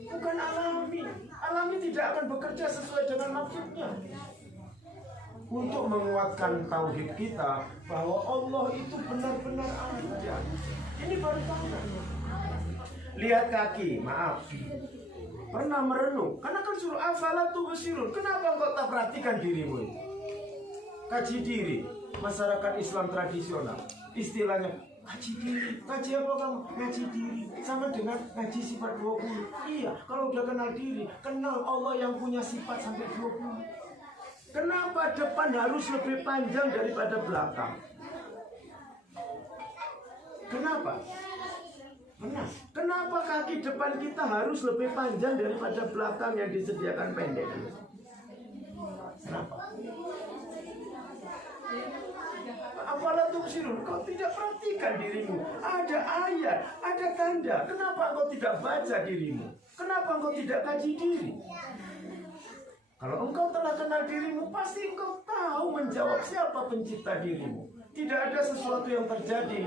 Bukan alami. Alami tidak akan bekerja sesuai dengan maksudnya. Untuk menguatkan tauhid kita bahwa Allah itu benar-benar ada. Ini baru tanda. Lihat kaki, maaf. Pernah merenung, karena kan suruh afala tubsirun. Kenapa engkau tak perhatikan dirimu? Kaji diri, masyarakat Islam tradisional. Istilahnya kaji diri. Kaji apa kamu? Ngaji diri. Sama dengan ngaji sifat 20. Iya, kalau udah kenal diri, kenal Allah yang punya sifat sampai 20. Kenapa depan harus lebih panjang daripada belakang? Kenapa? Benar. Kenapa kaki depan kita harus lebih panjang daripada belakang yang disediakan pendek? Kenapa? Apalah tubsirun, kau tidak perhatikan dirimu. Ada ayat, ada tanda. Kenapa engkau tidak baca dirimu? Kenapa engkau tidak kaji diri? Kalau engkau telah kenal dirimu, pasti engkau tahu menjawab siapa pencipta dirimu. Tidak ada sesuatu yang terjadi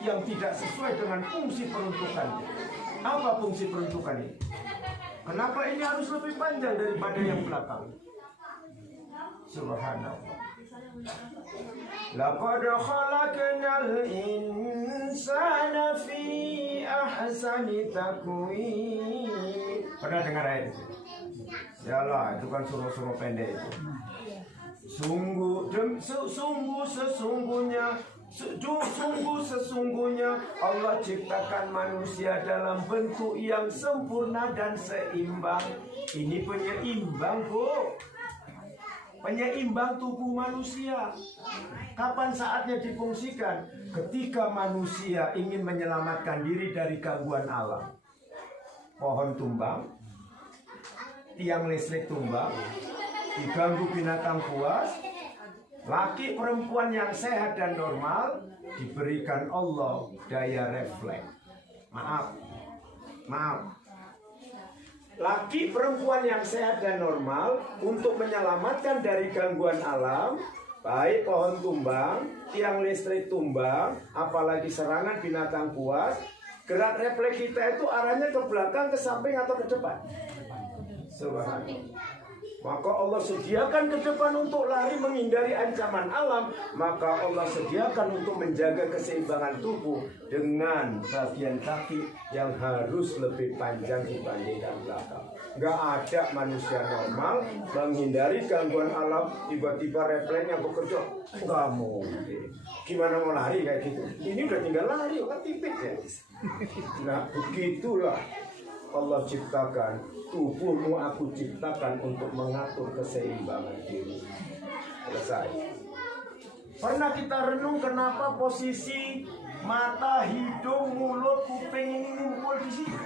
yang tidak sesuai dengan fungsi peruntukannya. Apa fungsi peruntukan ini? Kenapa ini harus lebih panjang daripada yang belakang? Subhanallah. Laqad khalaqnal insana fi ahsani taqwim. Pernah dengar ayat itu? Yalah, itu kan suruh-suruh pendek itu. Sesungguhnya Allah ciptakan manusia dalam bentuk yang sempurna dan seimbang. Ini penyeimbang, Bu. Penyeimbang tubuh manusia. Kapan saatnya difungsikan? Ketika manusia ingin menyelamatkan diri dari gangguan alam. Pohon tumbang, tiang listrik tumbang, diganggu binatang buas, laki perempuan yang sehat dan normal diberikan Allah daya refleks. Maaf. Laki perempuan yang sehat dan normal untuk menyelamatkan dari gangguan alam, baik pohon tumbang, tiang listrik tumbang, apalagi serangan binatang buas, gerak refleks kita itu arahnya ke belakang, ke samping atau ke depan? Subhanallah. Maka Allah sediakan ke depan untuk lari menghindari ancaman alam. Maka Allah sediakan untuk menjaga keseimbangan tubuh dengan bagian kaki yang harus lebih panjang dibandingkan belakang. Gak ada manusia normal menghindari gangguan alam tiba-tiba refleksnya bekerja. Gak mungkin. Gimana mau lari kayak gitu? Ini udah tinggal lari, kan tipis ya. Nah begitulah Allah ciptakan, tubuhmu aku ciptakan untuk mengatur keseimbangan diri. Selesai. Pernah kita renung kenapa posisi mata, hidung, mulut, kuping ini ngumpul di sini?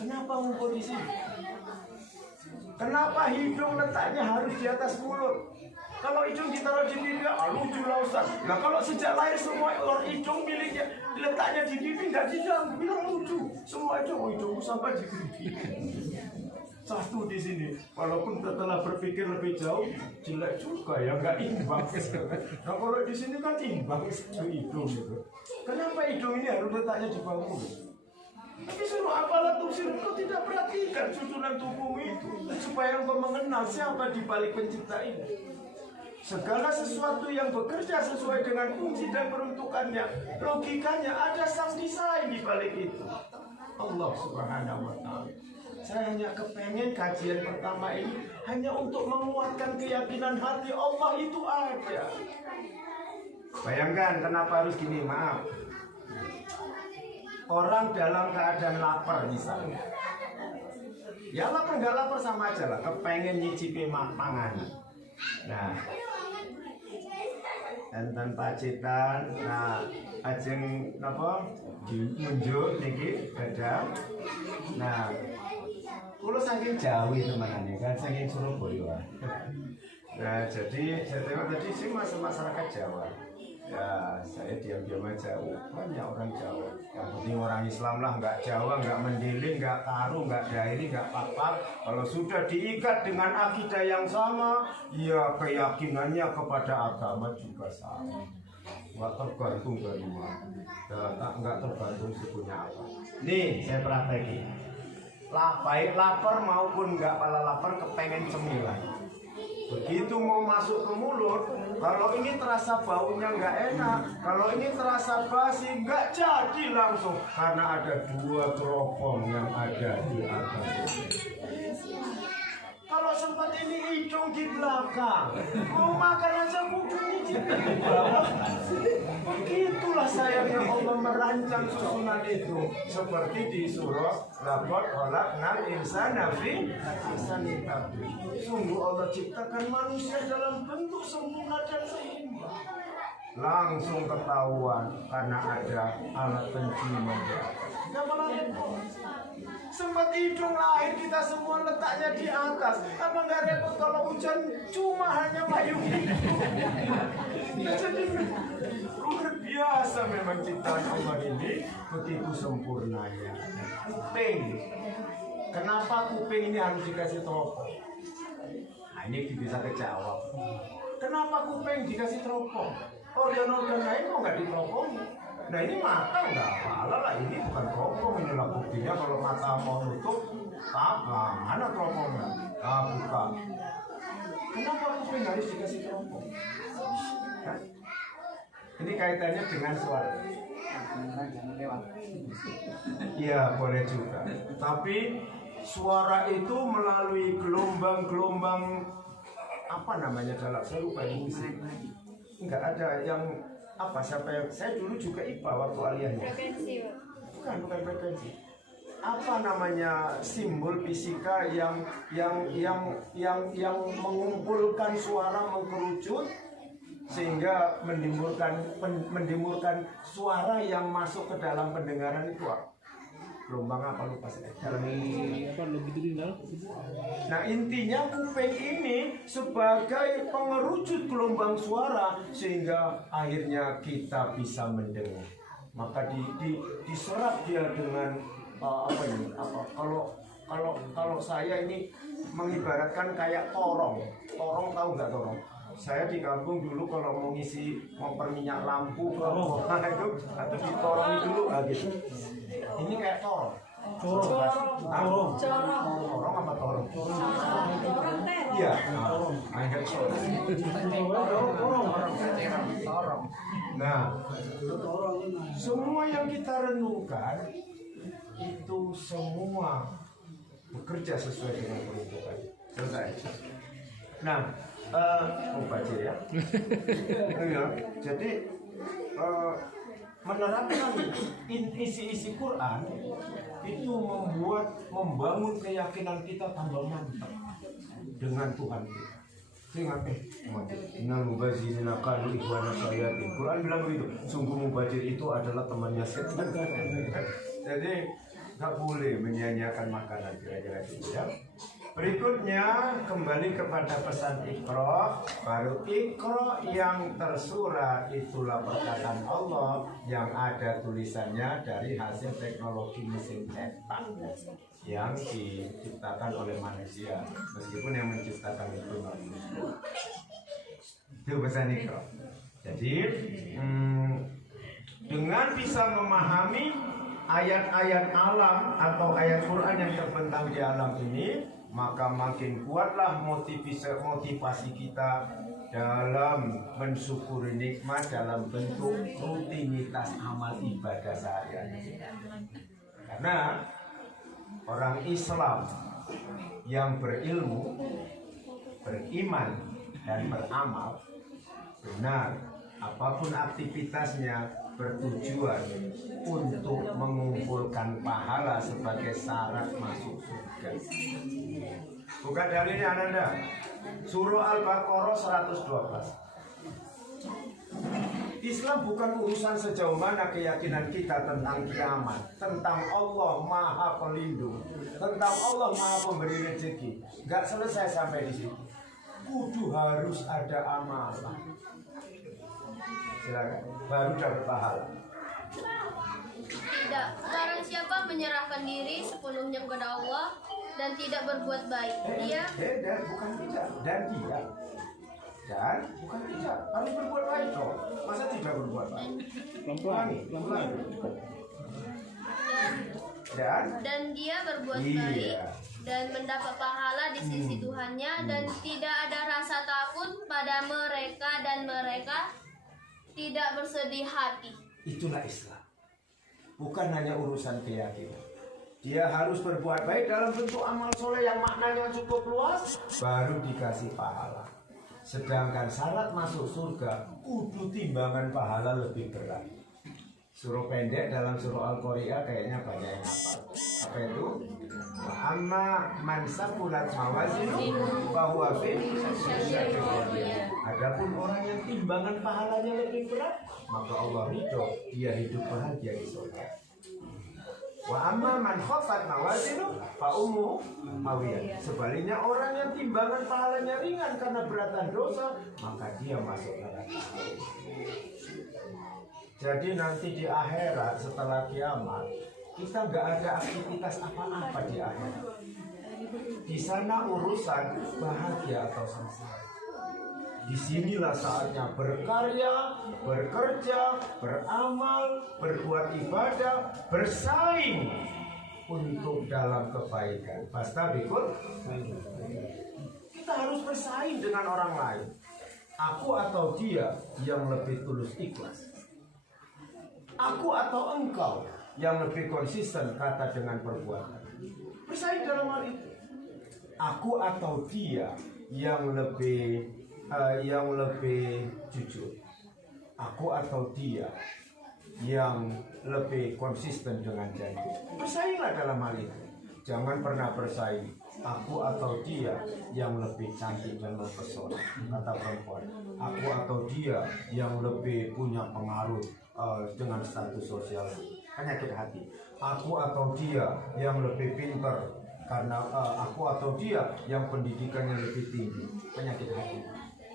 Kenapa ngumpul di sini? Kenapa hidung letaknya harus di atas mulut? Kalau hidung ditaruh di pipi, lucu lah Ustaz. Nah kalau sejak lahir semua hidung miliknya diletaknya di pipi, nggak dijangkau, bilang lucu. Semua hidungku sampai di pipi. Satu di sini, walaupun setelah berpikir lebih jauh, jelek juga ya, nggak imbang. Nah kalau di sini kan imbang hidung itu. Kenapa hidung ini harus letaknya di bawah mulut? Tapi suruh apalah tubsirun, kau tidak perhatikan susunan tubuhmu itu supaya engkau mengenal siapa di balik pencipta ini. Segala sesuatu yang bekerja sesuai dengan fungsi dan peruntukannya, logikanya ada sang desain di balik itu. Allah Subhanahu wa ta'ala. Saya hanya kepengen kajian pertama ini hanya untuk menguatkan keyakinan hati Allah itu ada. Bayangkan kenapa harus gini, maaf. Orang dalam keadaan lapar misalnya. Ya lapar nggak lapar sama aja lah, kepengen nyicipi pangan. Nah, enten pacitan, nah ajeng napa diunjuk niki gadang. Nah, kulo saking Jawi temanane kan saking Surabaya. Nah, jadi saya tengok tadi sih masyarakat Jawa. Ya, saya diam-diam aja. Banyak orang Jawa. Yang penting orang Islam lah, nggak Jawa, nggak mendiling, nggak taruh, nggak dairi, nggak papar. Kalau sudah diikat dengan akidah yang sama, ya keyakinannya kepada agama juga sama. Nggak tergantung dari mana, nggak tergantung sukunya apa. Nih, saya praktekin. Baik lapar maupun nggak pala lapar, kepengen cemilan. Begitu mau masuk ke mulut, kalau ini terasa baunya nggak enak, kalau ini terasa basi nggak jadi langsung, karena ada 2 teropong yang ada di atas. Kalau sempat ini hidung di belakang, mau makan aja kukunya di bawah. Begitulah sayangnya Allah merancang susunan itu, seperti di surah Laqad khalaqnal insana fi ahsani taqwim. Sungguh Allah ciptakan manusia dalam bentuk sempurna dan seimbang. Langsung ketahuan karena ada alat penciuman. Nggak malah repot. Sempat hidung lahir kita semua letaknya di atas. Apa nggak repot kalau hujan cuma hanya payung itu? Jadi luar biasa memang ciptaan Allah ini, begitu sempurnanya. Kuping. Kenapa kuping ini harus dikasih teropong? Nah, ini bisa kejawab. Kenapa kuping dikasih teropong? Organ-organ lain kok nggak diteropong? Nah ini mata nggak apa-apa lah, ini bukan teropong, inilah buktinya kalau mata mau nutup, mana teropongnya? Buka. Kenapa kuping harus dikasih teropong? Hah? Ini kaitannya dengan suara. Iya boleh juga. Tapi suara itu melalui gelombang-gelombang apa namanya dalam saya lupa musik. Enggak ada yang apa siapa yang saya dulu juga IPA waktu aliyahnya. Frekuensi. Bukan frekuensi. Apa namanya simbol fisika yang mengumpulkan suara mengkerucut sehingga menimbulkan suara yang masuk ke dalam pendengaran itu apa? Gelombang apa lupa saya. Longitudinal. Nah intinya kuping ini sebagai pengerucut gelombang suara sehingga akhirnya kita bisa mendengar. Maka diserap dia dengan apa ini? Kalau saya ini mengibaratkan kayak torong. Torong tahu nggak torong? Saya di kampung dulu kalau mau ngisi memperminyak lampu itu atau ditorongi dulu gitu. Ini kayak torong. Torong apa torong? Iya. Nah, semua yang kita renungkan itu semua bekerja sesuai dengan peruntukan. Selesai. Nah, baca ya. Jadi menerapkan isi-isi Quran itu membangun keyakinan kita tambah mantap dengan Tuhan kita. Ingat innal mubazirina qalu ikhwana syayatin. Quran bilang begitu. Sungguh mubazir itu adalah temannya setan. Jadi nggak boleh menyanyiakan makanan kira-kira gitu ya. Berikutnya kembali kepada pesan Iqra. Baru Iqra yang tersurat itulah perkataan Allah yang ada tulisannya dari hasil teknologi mesin cetak yang diciptakan oleh manusia, meskipun yang menciptakan itu manusia. Itu pesan Iqra. Jadi dengan bisa memahami ayat-ayat alam atau ayat Quran yang terbentang di alam ini, maka makin kuatlah motivasi kita dalam mensyukuri nikmat dalam bentuk rutinitas amal ibadah sehari-hari. Karena orang Islam yang berilmu, beriman dan beramal benar, apapun aktivitasnya bertujuan untuk mengumpulkan pahala sebagai syarat masuk surga. Bukan dalilnya Ananda. Surah Al-Baqarah 112. Islam bukan urusan sejauh mana keyakinan kita tentang kiamat, tentang Allah Maha Pelindung, tentang Allah Maha Pemberi rezeki. Gak selesai sampai di situ. kudu harus ada amalan. Silakan, baru dapat pahala. Tidak, barang siapa menyerahkan diri sepenuhnya kepada Allah dan tidak berbuat baik, dia Dan bukan tidak, dan tidak. Dan bukan tidak, harus berbuat baik dong. Masa tidak berbuat baik? Pelan-pelan, pelan-pelan. Dan dia berbuat Iya. baik dan mendapat pahala di sisi Tuhannya dan tidak ada rasa takut pada mereka dan mereka tidak bersedih hati. itulah Islam. Bukan hanya urusan keyakinan. Dia harus berbuat baik dalam bentuk amal soleh yang maknanya cukup luas, baru dikasih pahala. Sedangkan syarat masuk surga, kudu timbangan pahala lebih berat. Surah pendek dalam surah Al-Qari'ah kayaknya banyak yang hafal. Apa itu? Wa amma man saqulat mawazinuhu fahuwa fi syadidil radiyah. Adapun orang yang timbangan pahalanya lebih berat, maka Allah ridho, dia hidup bahagia di surga. Wa amma man khafat mawazinuhu fa ummuhu hawiyah. Sebaliknya orang yang timbangan pahalanya ringan karena beratan dosa, maka dia masuk neraka. Jadi nanti di akhirat setelah kiamat kita nggak ada aktivitas apa-apa di akhirat. Di sana urusan bahagia atau sengsara. Disinilah saatnya berkarya, bekerja, beramal, berbuat ibadah, bersaing untuk dalam kebaikan. Fastabiqul. Kita harus bersaing dengan orang lain. Aku atau dia yang lebih tulus ikhlas. Aku atau engkau yang lebih konsisten kata dengan perbuatan. Bersaing dalam hal itu. Aku atau dia yang lebih jujur. Aku atau dia yang lebih konsisten dengan janji. Bersainglah dalam hal itu. Jangan pernah bersaing. Aku atau dia yang lebih cantik dan mempesona, kata perempuan. Aku atau dia yang lebih punya pengaruh dengan status sosial, penyakit hati. Aku atau dia yang lebih pintar, karena aku atau dia yang pendidikannya lebih tinggi, penyakit hati.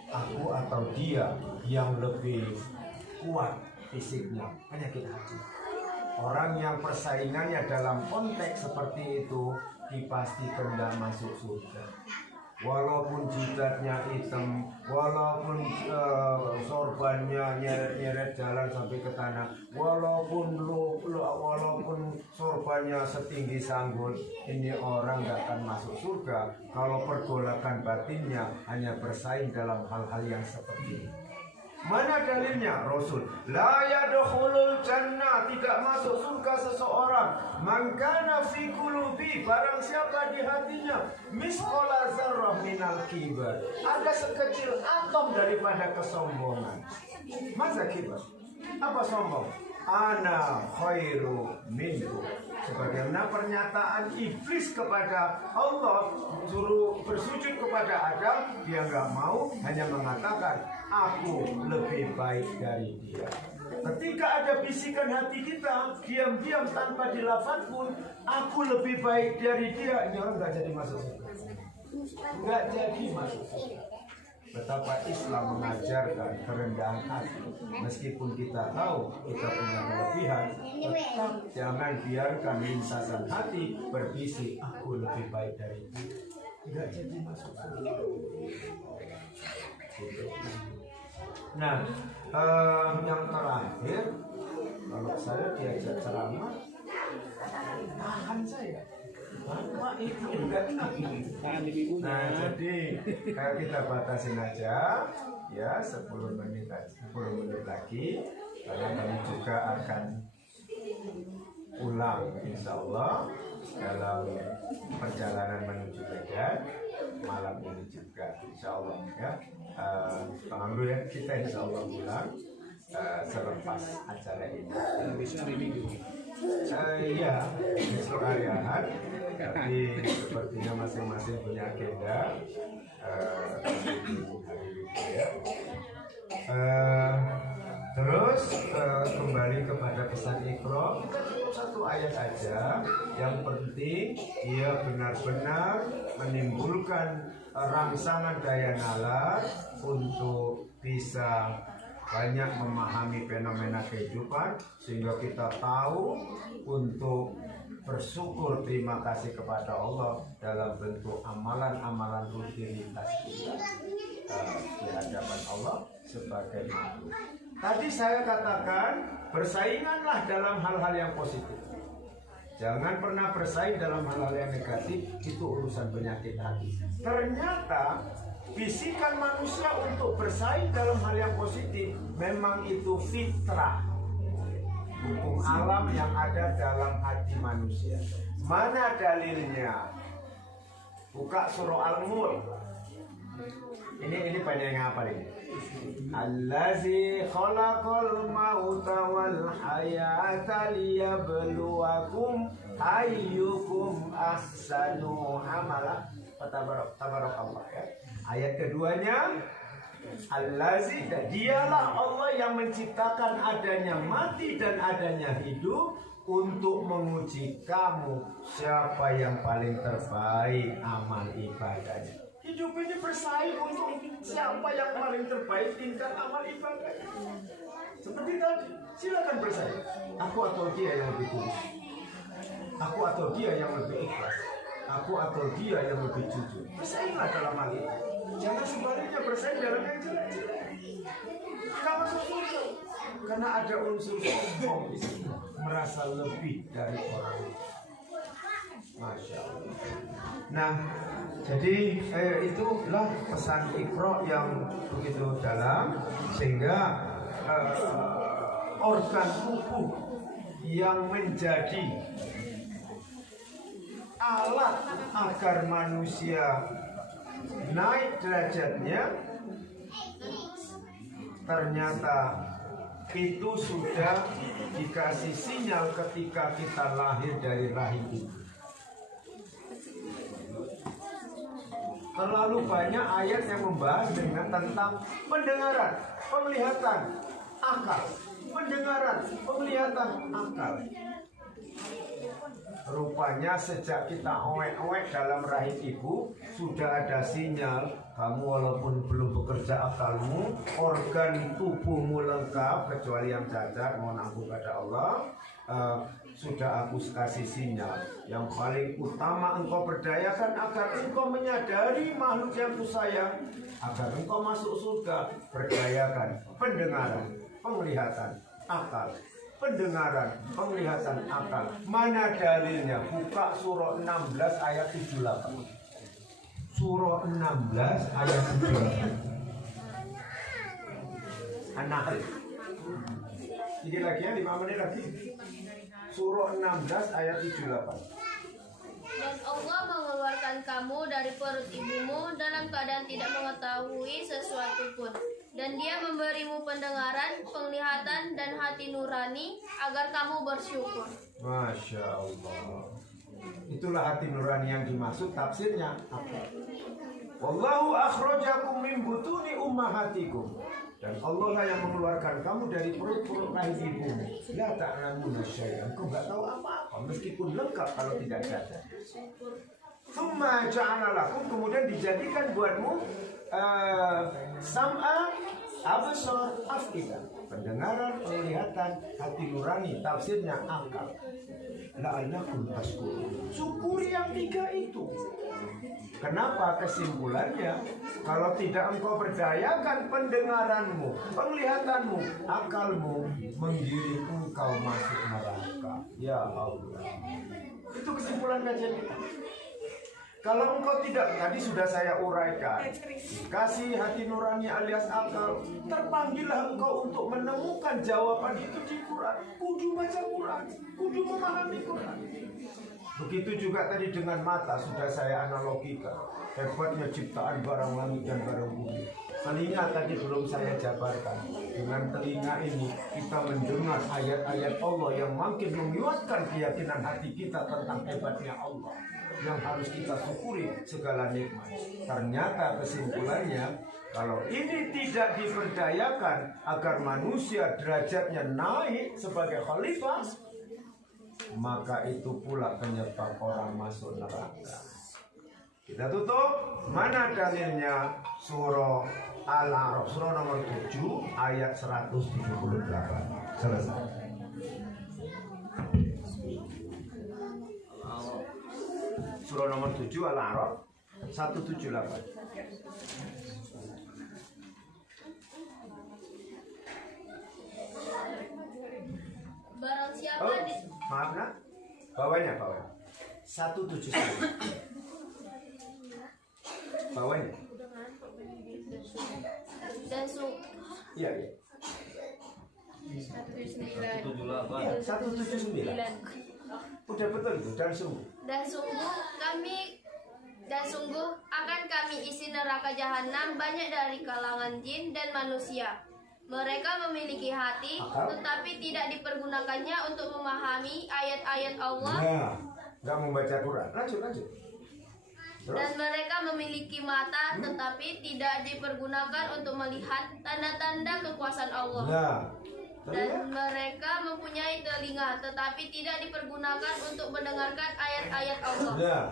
Aku atau dia yang lebih kuat fisiknya, penyakit hati. Orang yang persaingannya dalam konteks seperti itu dipastikan tidak masuk surga. Walaupun jidatnya hitam, walaupun sorbannya nyeret jalan sampai ke tanah, walaupun sorbannya setinggi sanggul, ini orang nggak akan masuk surga kalau pergolakan batinnya hanya bersaing dalam hal-hal yang seperti ini. Mana dalilnya? Rasul, la yadkhulul jannah, tidak masuk surga seseorang man kana fi qulubi, barang siapa di hatinya misqala dzarrah minal kibar, ada sekecil atom daripada kesombongan. Masa kibar? Apa sombong? Ana khairu minkum. Sebagaimana pernyataan iblis kepada Allah, suruh bersujud kepada Adam, dia nggak mau, hanya mengatakan aku lebih baik dari dia. Ketika ada bisikan hati kita, diam-diam tanpa dilafaz pun, aku lebih baik dari dia, ini orang nggak jadi masuk surga. Nggak jadi masuk surga. Betapa Islam mengajarkan kerendahan hati. Meskipun kita tahu kita punya kelebihan, tetap jangan biarkan lintasan hati berbisik, aku lebih baik dari dia. Tidak jadi masuk surga. Nah, yang terakhir, kalau saya diajak ceramah, tahan saya. Nah, jadi kita batasin aja ya 10 menit lagi, karena kami juga akan pulang insya Allah dalam perjalanan menuju Medan malam ini juga insya Allah ya. Alhamdulillah kita insya Allah pulang selepas acara ini. Iya, besok hari Ahad, tapi sepertinya masing-masing punya agenda terus kembali kepada pesan Iqra, kita cukup satu ayat aja. Yang penting dia benar-benar menimbulkan rangsangan daya nalar untuk bisa banyak memahami fenomena kehidupan, sehingga kita tahu untuk bersyukur terima kasih kepada Allah dalam bentuk amalan-amalan rutinitas kita di hadapan Allah sebagai makhluk. Tadi saya katakan bersainganlah dalam hal-hal yang positif. Jangan pernah bersaing dalam hal-hal yang negatif, itu urusan penyakit hati. Ternyata bisikan manusia untuk bersaing dalam hal yang positif memang itu fitrah, hukum alam yang ada dalam hati manusia. Mana dalilnya? Buka surah Al-Mulk. Ini banyak yang hafal ini. Allazi khalaqal mauta wal hayata liyabluwakum ayyukum ahsanu amala. Tabarakallah ya. Ayat keduanya, Allazi, dialah Allah yang menciptakan adanya mati dan adanya hidup untuk menguji kamu siapa yang paling terbaik amal ibadahnya. Hidup ini bersaing untuk siapa yang paling terbaik tingkat amal ibadahnya. Seperti tadi, silakan bersaing. Aku atau dia yang lebih tulus. Aku atau dia yang lebih ikhlas. Aku atau dia yang lebih jujur. Bersainglah dalam hal itu. Jangan sebaliknya bersaing dalam yang jelek-jelek. Kita masuk surga karena ada unsur sombong di sini, merasa lebih dari orang. Masya Allah. Nah, jadi itulah pesan Iqra yang begitu dalam, sehingga organ tubuh yang menjadi alat agar manusia naik derajatnya, ternyata itu sudah dikasih sinyal ketika kita lahir dari rahim ibu. Terlalu banyak ayat yang membahas tentang pendengaran, penglihatan, akal. Pendengaran, penglihatan, akal. Rupanya sejak kita owek-owek dalam rahim ibu sudah ada sinyal kamu walaupun belum bekerja akalmu, organ tubuhmu lengkap kecuali yang cacat, mohon ampun pada Allah. Sudah aku kasih sinyal yang paling utama engkau berdayakan agar engkau menyadari makhluk yang kusayang, agar engkau masuk surga. Berdayakan pendengaran, penglihatan, akal. Pendengaran, penglihatan, akal. Mana dalilnya? Buka surah 16 ayat 78. Surah 16 ayat 78. An-Nahl. Ini lagi ya, 5 menit lagi. Surah 16 ayat 78. Dan Allah mengeluarkan kamu dari perut ibumu dalam keadaan tidak mengetahui sesuatu pun. Dan dia memberimu pendengaran, penglihatan, dan hati nurani agar kamu bersyukur. Masya Allah. Itulah hati nurani yang dimaksud, tafsirnya apa? Wallahu akhrajakum min butuni ummahatikum. Dan Allah lah yang mengeluarkan kamu dari perut-perut rahim ibumu. La ta'lamuna syai'an. Kau enggak tahu apa-apa meskipun lengkap kalau tidak ada. Tsumma ja'ala lakum, kemudian dijadikan buatmu sam'a, absar, afida. Pendengaran, penglihatan, hati nurani, tafsirnya akal. La'allakum tashkurun. Syukuri yang 3 itu. Kenapa? Kesimpulannya, kalau tidak engkau berdayakan pendengaranmu, penglihatanmu, akalmu, menggiring engkau masuk neraka. Ya Allah. Itu kesimpulan kajian kita. Kalau engkau tidak, tadi sudah saya uraikan, kasih hati nurani alias akal, terpanggillah engkau untuk menemukan jawaban itu di Quran. Kudu baca Quran, kudu memahami Quran. Begitu juga tadi dengan mata, sudah saya analogikan. Hebatnya ciptaan barang langit dan barang bumi. Telinga tadi belum saya jabarkan. Dengan telinga ini kita mendengar ayat-ayat Allah yang makin menguatkan keyakinan hati kita tentang hebatnya Allah, yang harus kita syukuri segala nikmat. Ternyata kesimpulannya, kalau ini tidak diberdayakan agar manusia derajatnya naik sebagai khalifah, maka itu pula penyebab orang masuk neraka. Kita tutup. Mana dalilnya? Surah Al-A'raf, surah nomor 7 ayat 178. Selesai. Surah nomor 7 Al-A'raf 178. Barang siapa Oh, di maaf nak. Bawahnya. 179. Bawahnya. dan su Iya. 179 179. Udah betul itu dan sungguh. dan sungguh akan kami isi neraka jahanam banyak dari kalangan jin dan manusia. Mereka memiliki hati, tetapi tidak dipergunakannya untuk memahami ayat-ayat Allah. Nah, nggak membaca Quran. Lanjut. Terus? Dan mereka memiliki mata, tetapi tidak dipergunakan untuk melihat tanda-tanda kekuasaan Allah. Nah, Dan mereka mempunyai telinga, tetapi tidak dipergunakan untuk mendengarkan ayat-ayat Allah. nah,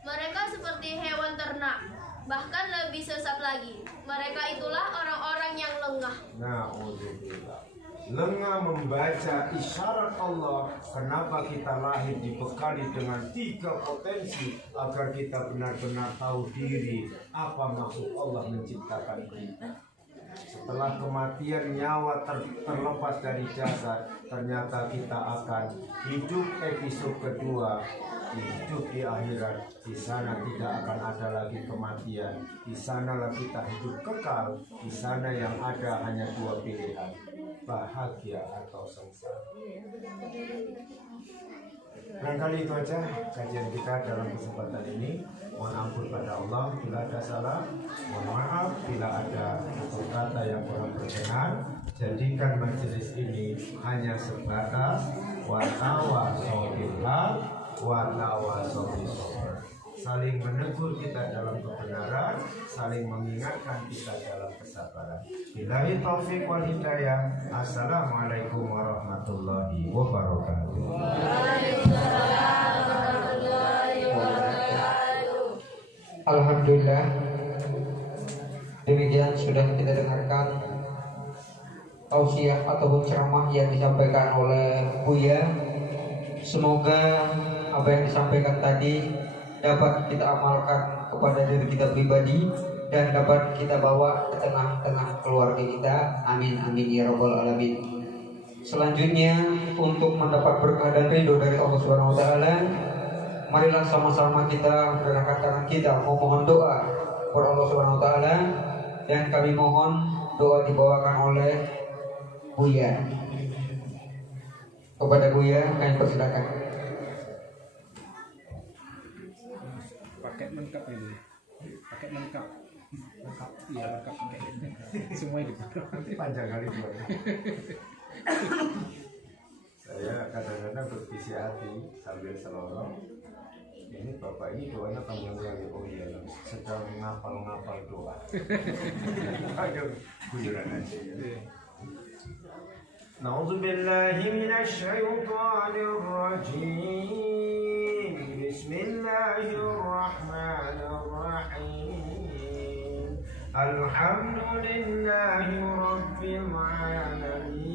Mereka seperti hewan ternak, bahkan lebih sesat lagi. Mereka itulah orang-orang yang lengah. Na'udzubillah. Lengah membaca isyarat Allah. Kenapa kita lahir dibekali dengan 3 potensi agar kita benar-benar tahu diri apa maksud Allah menciptakan kita. Setelah kematian nyawa terlepas dari jasad, ternyata kita akan hidup episode kedua, hidup di akhirat. Di sana tidak akan ada lagi kematian. Di sanalah kita hidup kekal. Di sana yang ada hanya 2 pilihan, bahagia atau sengsara. Barangkali itu aja kajian kita dalam kesempatan ini. Mohon ampun pada Allah bila ada salah. Mohon maaf bila ada kata yang kurang berkenan. Jadikan majelis ini hanya sebatas watawasau bil haq watawasau bis sabr. Saling menegur kita dalam kebenaran, saling mengingatkan kita dalam kesabaran. Billahi taufik wal hidayah. Assalamualaikum warahmatullahi wabarakatuh. Alhamdulillah, demikian sudah kita dengarkan tausiah ataupun ceramah yang disampaikan oleh Buya. Semoga apa yang disampaikan tadi dapat kita amalkan kepada diri kita pribadi dan dapat kita bawa ke tengah-tengah keluarga kita. Amin amin ya rabbal alamin. Selanjutnya, untuk mendapat berkah dan ridho dari Allah Subhanahu wa taala, marilah sama-sama kita mengangkat tangan kita memohon doa kepada Allah Subhanahu wa taala, dan kami mohon doa dibawakan oleh Buya. Kepada Buya kami persilakan. Paket lengkap ini. Paket lengkap. Iya, lengkap paket. Semua itu. Nanti panjang kali buat. Saya kadang-kadang bervisi hati sambil selorong. Ini bapak ini doanya panjang kali. Oh iya, sedang ngapal-ngapal doa. Aduh, guyonan aja ya. Na'udzubillahi minasyaitonir rajim. Bismillahirrahmanirrahim. Alhamdulillahi rabbil alamin.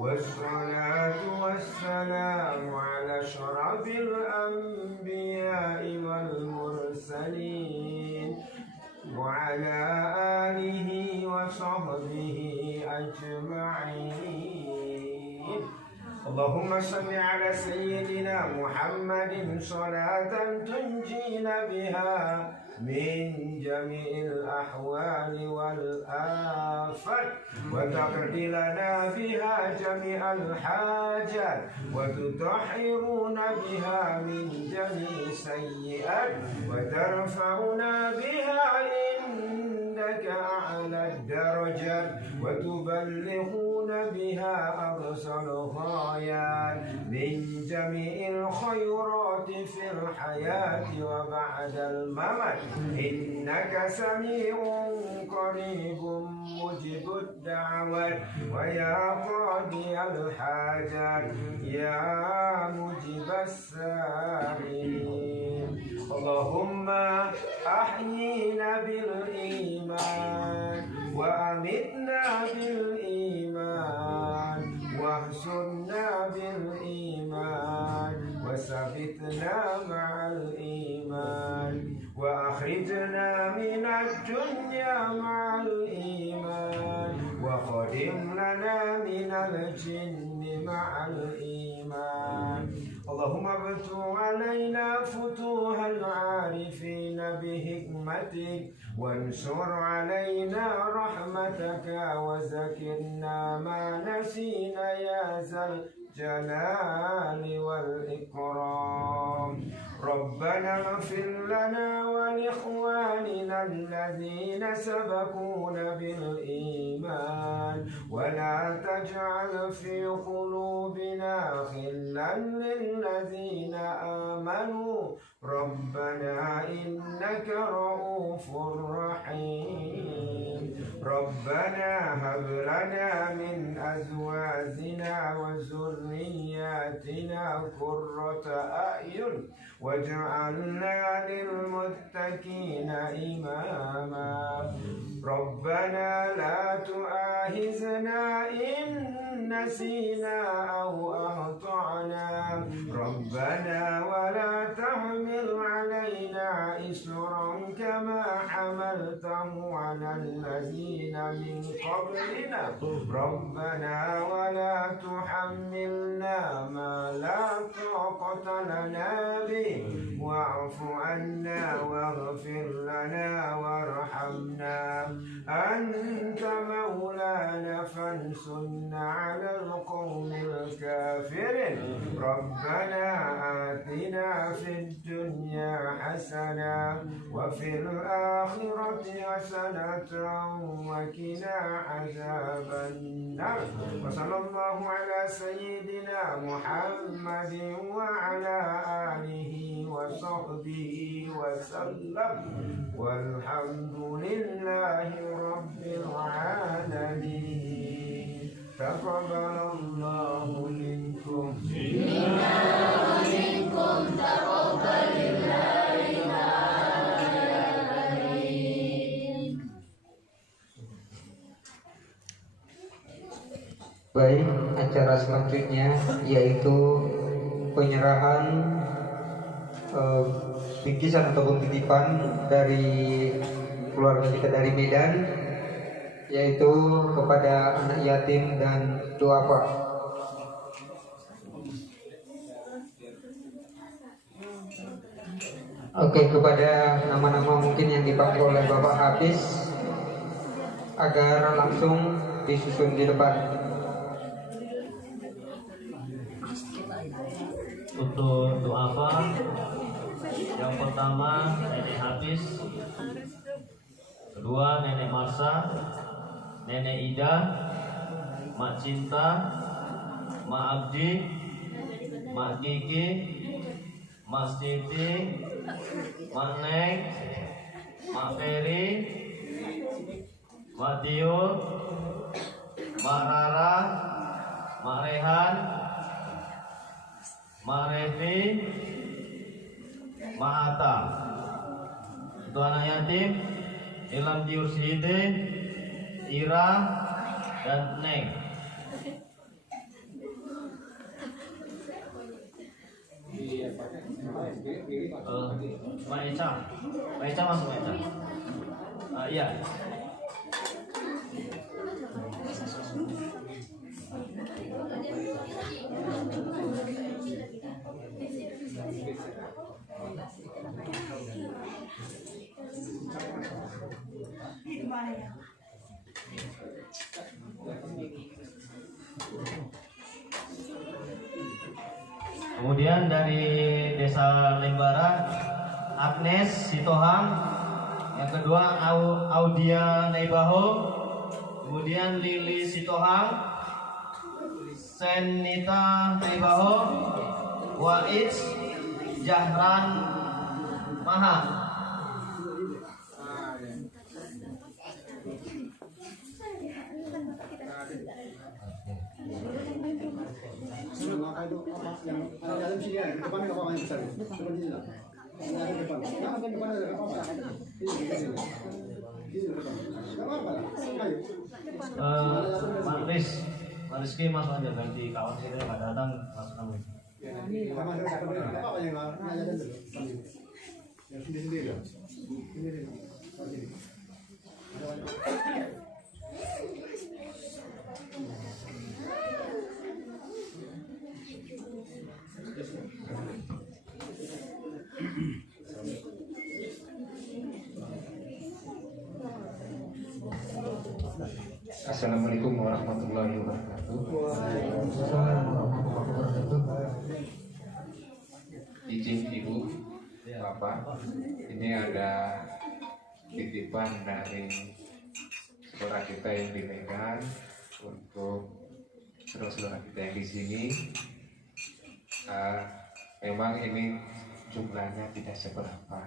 Wassalatu wassalamu ala asyrafil anbiya'i wal mursalin wa ala alihi wa sahbihi ajma'in. Allahumma salli ala sayyidina Muhammadin salatan tunjina biha min jami'il ahwali wal afat wa taqdi lana biha jami'al hajat wa tutahhiruna biha min jami'i sayyi'at wa tarfa'una biha indaka a'la ad-darajat wa tuballighuna biha aqsal ghayat min بجميع الخيرات في الحياة وبعد الممات إنك سميع قريب مجيب الدعوات ويا قاضي الحاجات يا مجيب السائلين اللهم أحيينا بالإيمان وأمتنا بالإيمان واحشرنا بالإيمان وثبتنا مع الإيمان وأخرجنا من الدنيا مع الإيمان وخدم لنا من الجن مع الإيمان اللهم افتح علينا فتوح العارفين بحكمتك وانشر علينا رحمتك وذكرنا ما نسينا يا ذا الجلال والإكرام ربنا اغفر لنا ولإخواننا الذين سبقونا بالإيمان ولا تجعل في قلوبنا غلا للذين آمنوا ربنا إنك رؤوف رحيم ربنا هب لنا من أزواجنا وذرياتنا قرة أعين واجعلنا للمتقين إماما ربنا لا تؤاخذنا إن نسينا أو أخطأنا ربنا ولا تحمل علينا إصرا كما حملته على الذين من قبلنا ربنا ولا تحملنا ما لا طاقة لنا به واعف عنا واغفر لنا وارحمنا أنت مولانا فانصرنا على القوم الكافرين ربنا آتنا في الدنيا حسنة وفي الآخرة حسنة وقنا عذاب النار وصلى الله على سيدنا محمد وعلى آله وصحبه وسلم والحمد لله رب العالمين تقبل الله منكم Baik, acara selanjutnya yaitu penyerahan bingkisan ataupun titipan dari keluarga kita dari Medan, yaitu kepada anak yatim dan duafa. Oke, kepada nama-nama mungkin yang dipanggil oleh Bapak Hafiz agar langsung disusun di depan. Untuk duafa, yang pertama Nenek Hafiz, kedua Nenek Marsa, Nenek Ida, Mak Cinta, Mak Abdi, Mak Kiki, Mak Siti, Mak Neng, Mak Ferry, Mak Tio, Mak Rara, Mak Rehan, Mak Revi, Mak Atta. Untuk anak yatim Ilham Tiur Sihide, Ira, dan Neng. Mak Eca, Mak Eca masuk Mak Eca. Iya. Kemudian dari Desa Lembara, Agnes Sitohang. Yang kedua Audia Naibaho. Kemudian Lili Sitohang, Senita Naibaho, Waiz Jahran Maha. Rizky masuk aja, ganti kawan sini nggak datang masuk kamu. Assalamualaikum warahmatullahi wabarakatuh. Izin Ibu, Bapak, ini ada titipan dari saudara kita yang di Medan untuk saudara kita yang di sini. Memang ini jumlahnya tidak seberapa,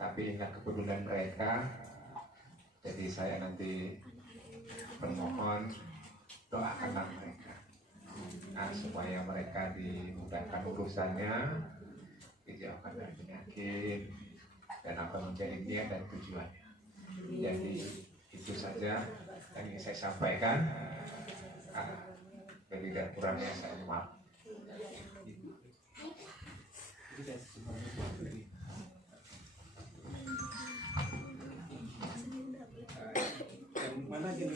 tapi ingat kepedulian mereka. Jadi saya nanti bermohon doakanlah mereka, supaya mereka dimudahkan urusannya, dijauhkan dari penyakit dan apa menjadi niat dan tujuannya. Jadi itu saja yang ingin saya sampaikan. Lebih dan kurangnya saya maaf. Mana gini?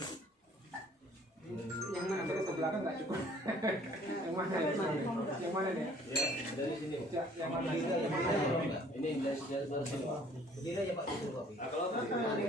Yang mana terus ke belakang nggak cukup? Yang mana? Yang mana nih? Ya, dari sini. Yang mana? Ini dari sini. Begini aja Pak itu Pak. Kalau dari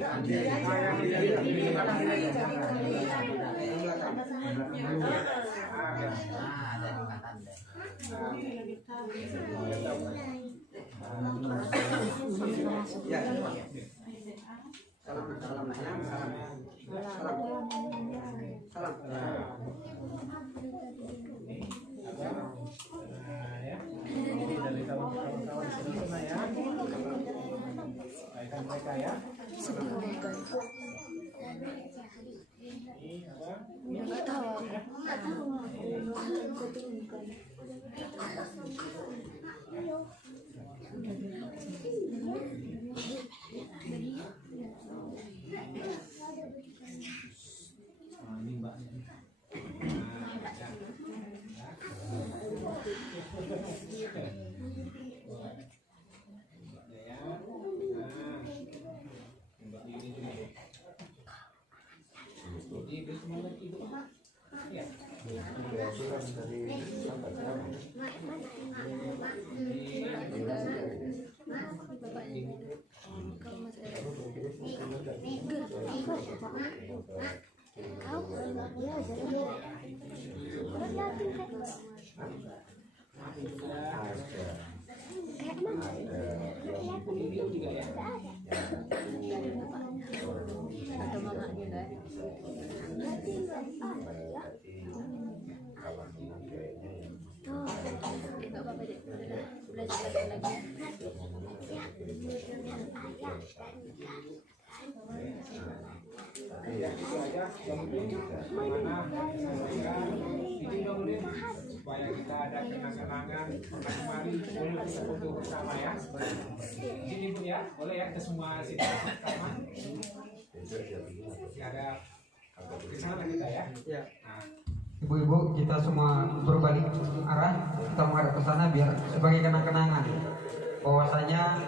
kawan-kawan semua ya. Baikkan mereka ya. Ini Mbak. Supaya kita ada kenang-kenangan kemarin boleh kita foto bersama ya. Sini Bu ya, boleh ya kita semua sini bersama. Ada kesana kita ya. Nah. Ibu-ibu, kita semua berbalik arah, kita menghadap ke sana biar sebagai kenang-kenangan bahwasanya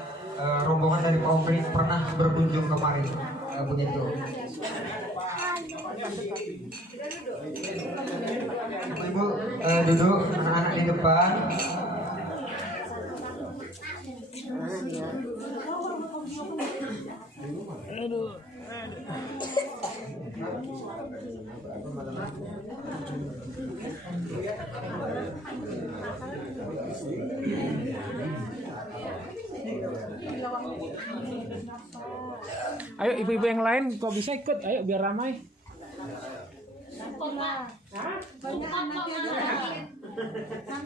rombongan dari Pak Opri pernah berkunjung kemari. Begitu. Ibu duduk, anak-anak di depan. Ayo ibu-ibu yang lain kok bisa ikut, ayo biar ramai. Banyak anaknya.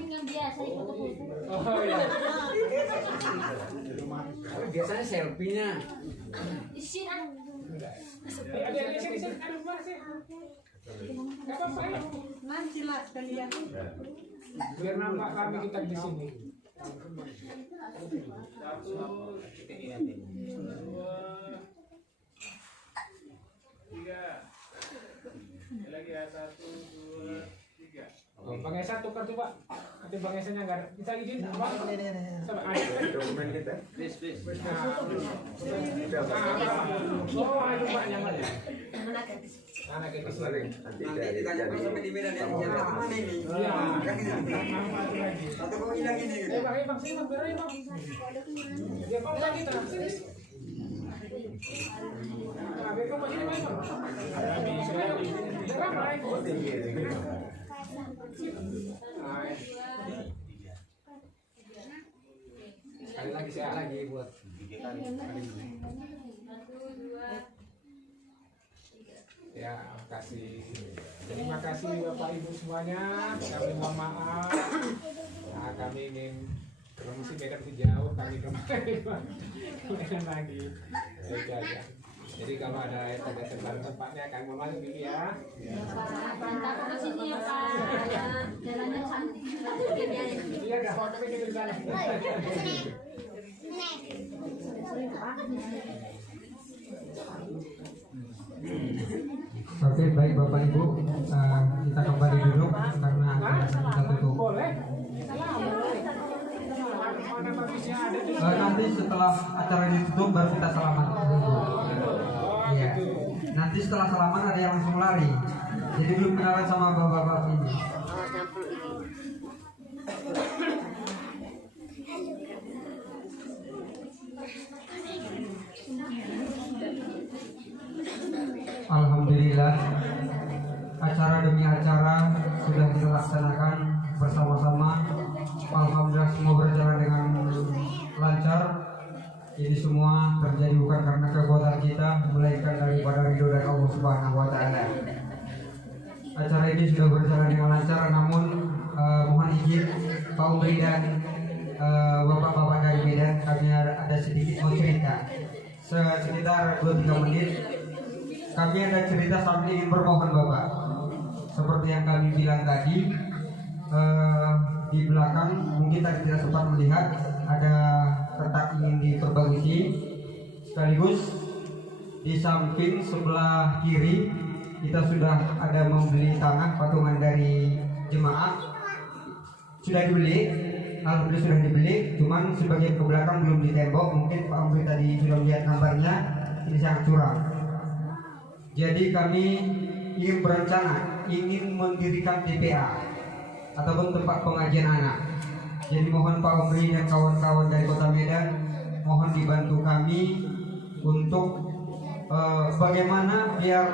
yang biasa di foto-foto. Oh iya. Biasanya selfie-nya. Di sini. Ada sini. Aduh, Mas. Enggak apa-apa ya. Mancilah kalian. Biar nampak kami kita di sini. Lagi ya, 1, 2, 3. Oh, Bang Esa tukar tuh Pak. Nanti Bang Esanya nggak ada. Kita izin Pak. Coba ada. Dokumen kita. Please. Oh, ayo Pak yang mana? Anak itu Nanti ditanya terus sampai di Medan ya. Yang mana ini? Iya. Kan ini. Atau kok hilang ini? Bang, sini Bang, biar aja Bang. Ya Bang, lagi kita. Sini. Nah, biar kamu sini Bang. Biar ramai. Sekali lagi saya lagi buat. Ya, kasih. Terima kasih Bapak Ibu semuanya. Kami mohon maaf. Nah, kami ingin promosi Medan itu jauh, kami kemarin lagi. Ya. Jadi kalau ada tempat tempatnya kami mau masuk dulu ya. Mantap ke sini ya Pak. Jalannya cantik. Iya dah, fotonya gitu di sana. Oke, baik Bapak Ibu, kita kembali duduk karena kita tutup. Boleh. Nanti setelah acara ditutup baru kita salaman. Iya. Nanti setelah salaman ada yang langsung lari. Jadi belum kenalan sama bapak-bapak ini. Alhamdulillah, acara demi acara sudah kita laksanakan bersama-sama. Alhamdulillah semua berjalan dengan lancar. Ini semua terjadi bukan karena kekuatan kita, melainkan daripada ridho dari Allah Subhanahu wa Ta'ala. Acara ini sudah berjalan dengan lancar, namun mohon izin Pak Umri dan bapak-bapak dari Medan, kami ada sedikit mau cerita. Sekitar 2-3 menit. Kami ada cerita sambil ingin bermohon Bapak. Seperti yang kami bilang tadi, di belakang mungkin tadi tidak sempat melihat ada retak ingin diperbaiki. Sekaligus di samping sebelah kiri kita sudah ada membeli tanah patungan dari jemaah. Sudah dibeli, alhamdulillah sudah dibeli. Cuman sebagian ke belakang belum ditembok. Mungkin Pak Umri tadi sudah melihat gambarnya. Ini sangat curang. Jadi kami ingin berencana ingin mendirikan TPA ataupun tempat pengajian anak. Jadi mohon Pak Umri dan kawan-kawan dari Kota Medan mohon dibantu kami untuk bagaimana biar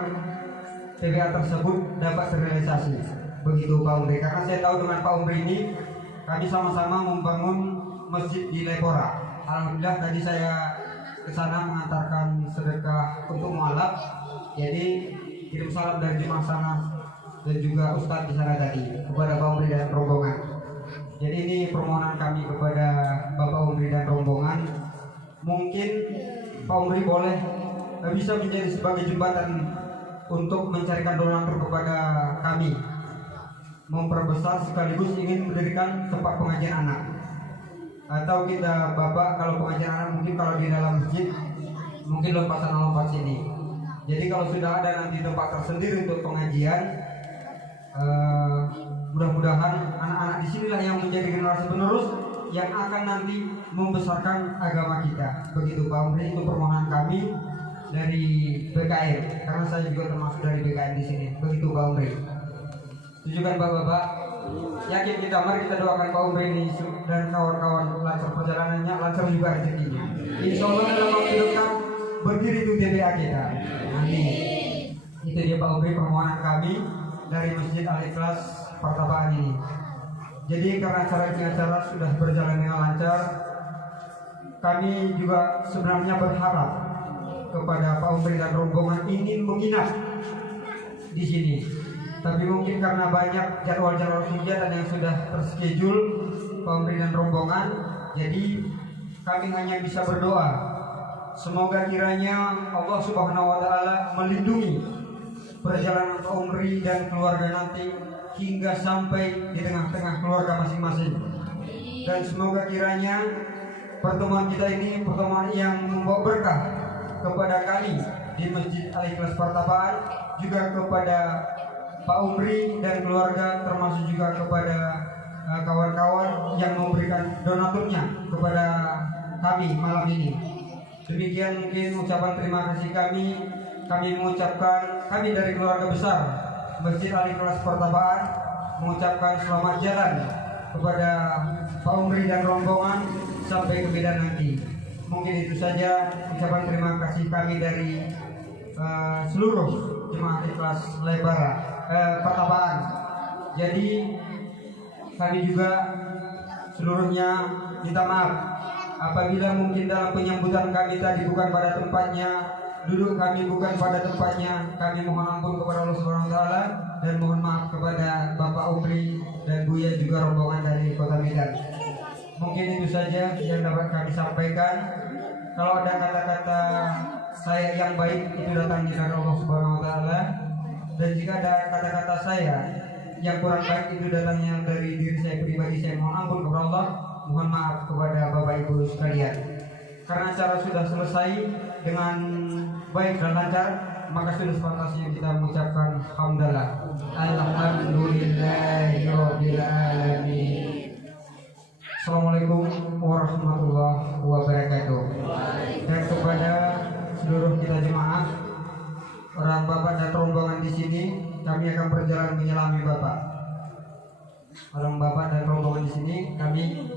TPA tersebut dapat terrealisasi. Begitu Pak Umri, karena saya tahu dengan Pak Umri ini kami sama-sama membangun masjid di Lepora. Alhamdulillah tadi saya ke sana mengantarkan sedekah untuk mualaf. Jadi kirim salam dari jemaah sana dan juga Ustadz di sana tadi kepada Pak Umri dan rombongan. Jadi ini permohonan kami kepada Bapak Umri dan rombongan. Mungkin Pak Umri boleh bisa menjadi sebagai jembatan untuk mencarikan donatur kepada kami, memperbesar sekaligus ingin mendirikan tempat pengajian anak. Atau kita Bapak kalau pengajian anak mungkin kalau di dalam masjid mungkin lompat sini. Jadi kalau sudah ada nanti tempat tersendiri untuk pengajian, mudah-mudahan anak-anak di sinilah yang menjadi generasi penerus yang akan nanti membesarkan agama kita. Begitu Pak Umri, itu permohonan kami dari BKM, karena saya juga termasuk dari BKM di sini. Begitu Pak Umri. Setuju kan Bapak-bapak? Yakin kita, mari kita doakan Pak Umri ini dan kawan-kawan lancar perjalanannya, lancar juga rezekinya. Insya Allah dalam waktu dekat berdiri itu TPA kita. Amin. Itu dia Pak Umri permohonan kami dari Masjid Al-Ikhlas Pertapaan ini. Jadi karena acara sudah berjalan dengan lancar, kami juga sebenarnya berharap kepada Pak Umri dan rombongan ingin menginap di sini. Tapi mungkin karena banyak jadwal-jadwal kegiatan yang sudah terschedule pemberi dan rombongan, jadi kami hanya bisa berdoa. Semoga kiranya Allah Subhanahu wa taala melindungi perjalanan Umri dan keluarga nanti hingga sampai di tengah-tengah keluarga masing-masing. Dan semoga kiranya pertemuan kita ini pertemuan yang membawa berkah kepada kami di Masjid Al-Ikhlas Pertapaan, juga kepada Pak Umri dan keluarga, termasuk juga kepada kawan-kawan yang memberikan donaturnya kepada kami malam ini. Demikian mungkin ucapan terima kasih kami. Kami mengucapkan, kami dari keluarga besar Masjid Al-Ikhlas Pertapaan mengucapkan selamat jalan kepada Pak Umri dan rombongan sampai ke Medan nanti. Mungkin itu saja ucapan terima kasih kami dari seluruh jemaah Ikhlas Lebara Pertapaan. Jadi kami juga seluruhnya minta maaf apabila mungkin dalam penyambutan kami tadi bukan pada tempatnya, duduk kami bukan pada tempatnya. Kami mohon ampun kepada Allah Subhanahu wa taala dan mohon maaf kepada Bapak Umri dan Buya juga rombongan dari Kota Medan. Mungkin itu saja yang dapat kami sampaikan. Kalau ada kata-kata saya yang baik itu datang dari Allah Subhanahu wa taala, dan jika ada kata-kata saya yang kurang baik itu datangnya dari diri saya pribadi, saya mohon ampun kepada Allah, mohon maaf kepada Bapak Ibu sekalian. Karena acara sudah selesai dengan baik dan lancar, maka sudah sepantasnya kita mengucapkan hamdalah. Alhamdulillahirabbil alamin. Assalamualaikum warahmatullahi wabarakatuh. Dan kepada seluruh kita jemaah, orang Bapak dan rombongan di sini, kami akan berjalan menyelami Bapak. Orang Bapak dan rombongan di sini, kami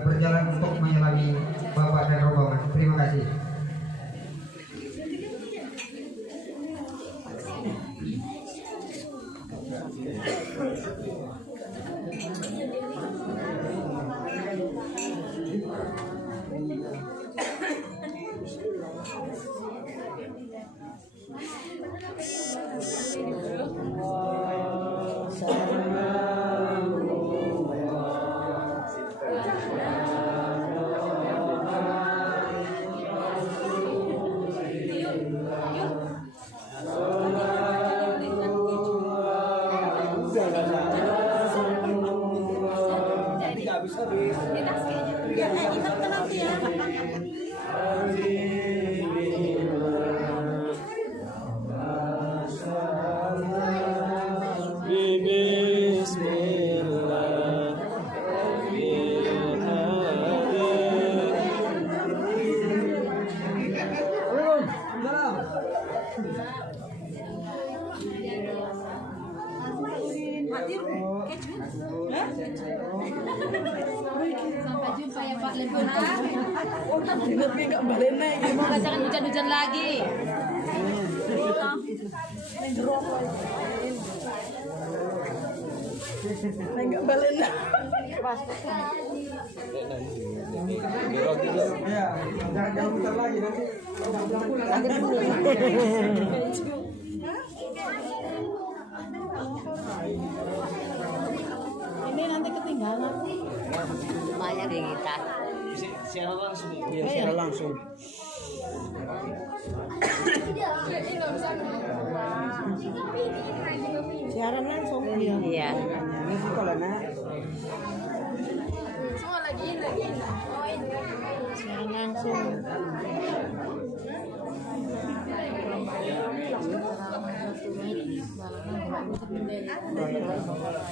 berjalan untuk menyelami Bapak dan rombongan. Terima kasih. Sampai jumpa ya Pak Lebona. Semoga jangan hujan-hujan lagi. Enggak balen. Ya, jangan putar lagi nanti. Ini nanti ketinggalan. Banyak di kita. Siaran langsung. Iya, secara langsung. Siaran langsung. Iya. Ini sekolah nak. Semua lagi. Siaran langsung.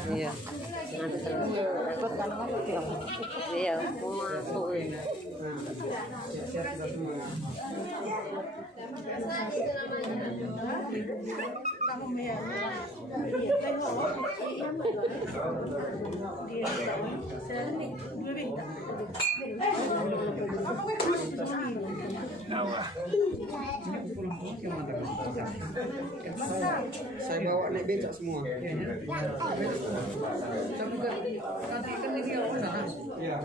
Iya. Nanti terus repot kan masuk ya. Iya, mau masuk. Siap-siap sudah semua. Saya bawa naik becak semua. Iya.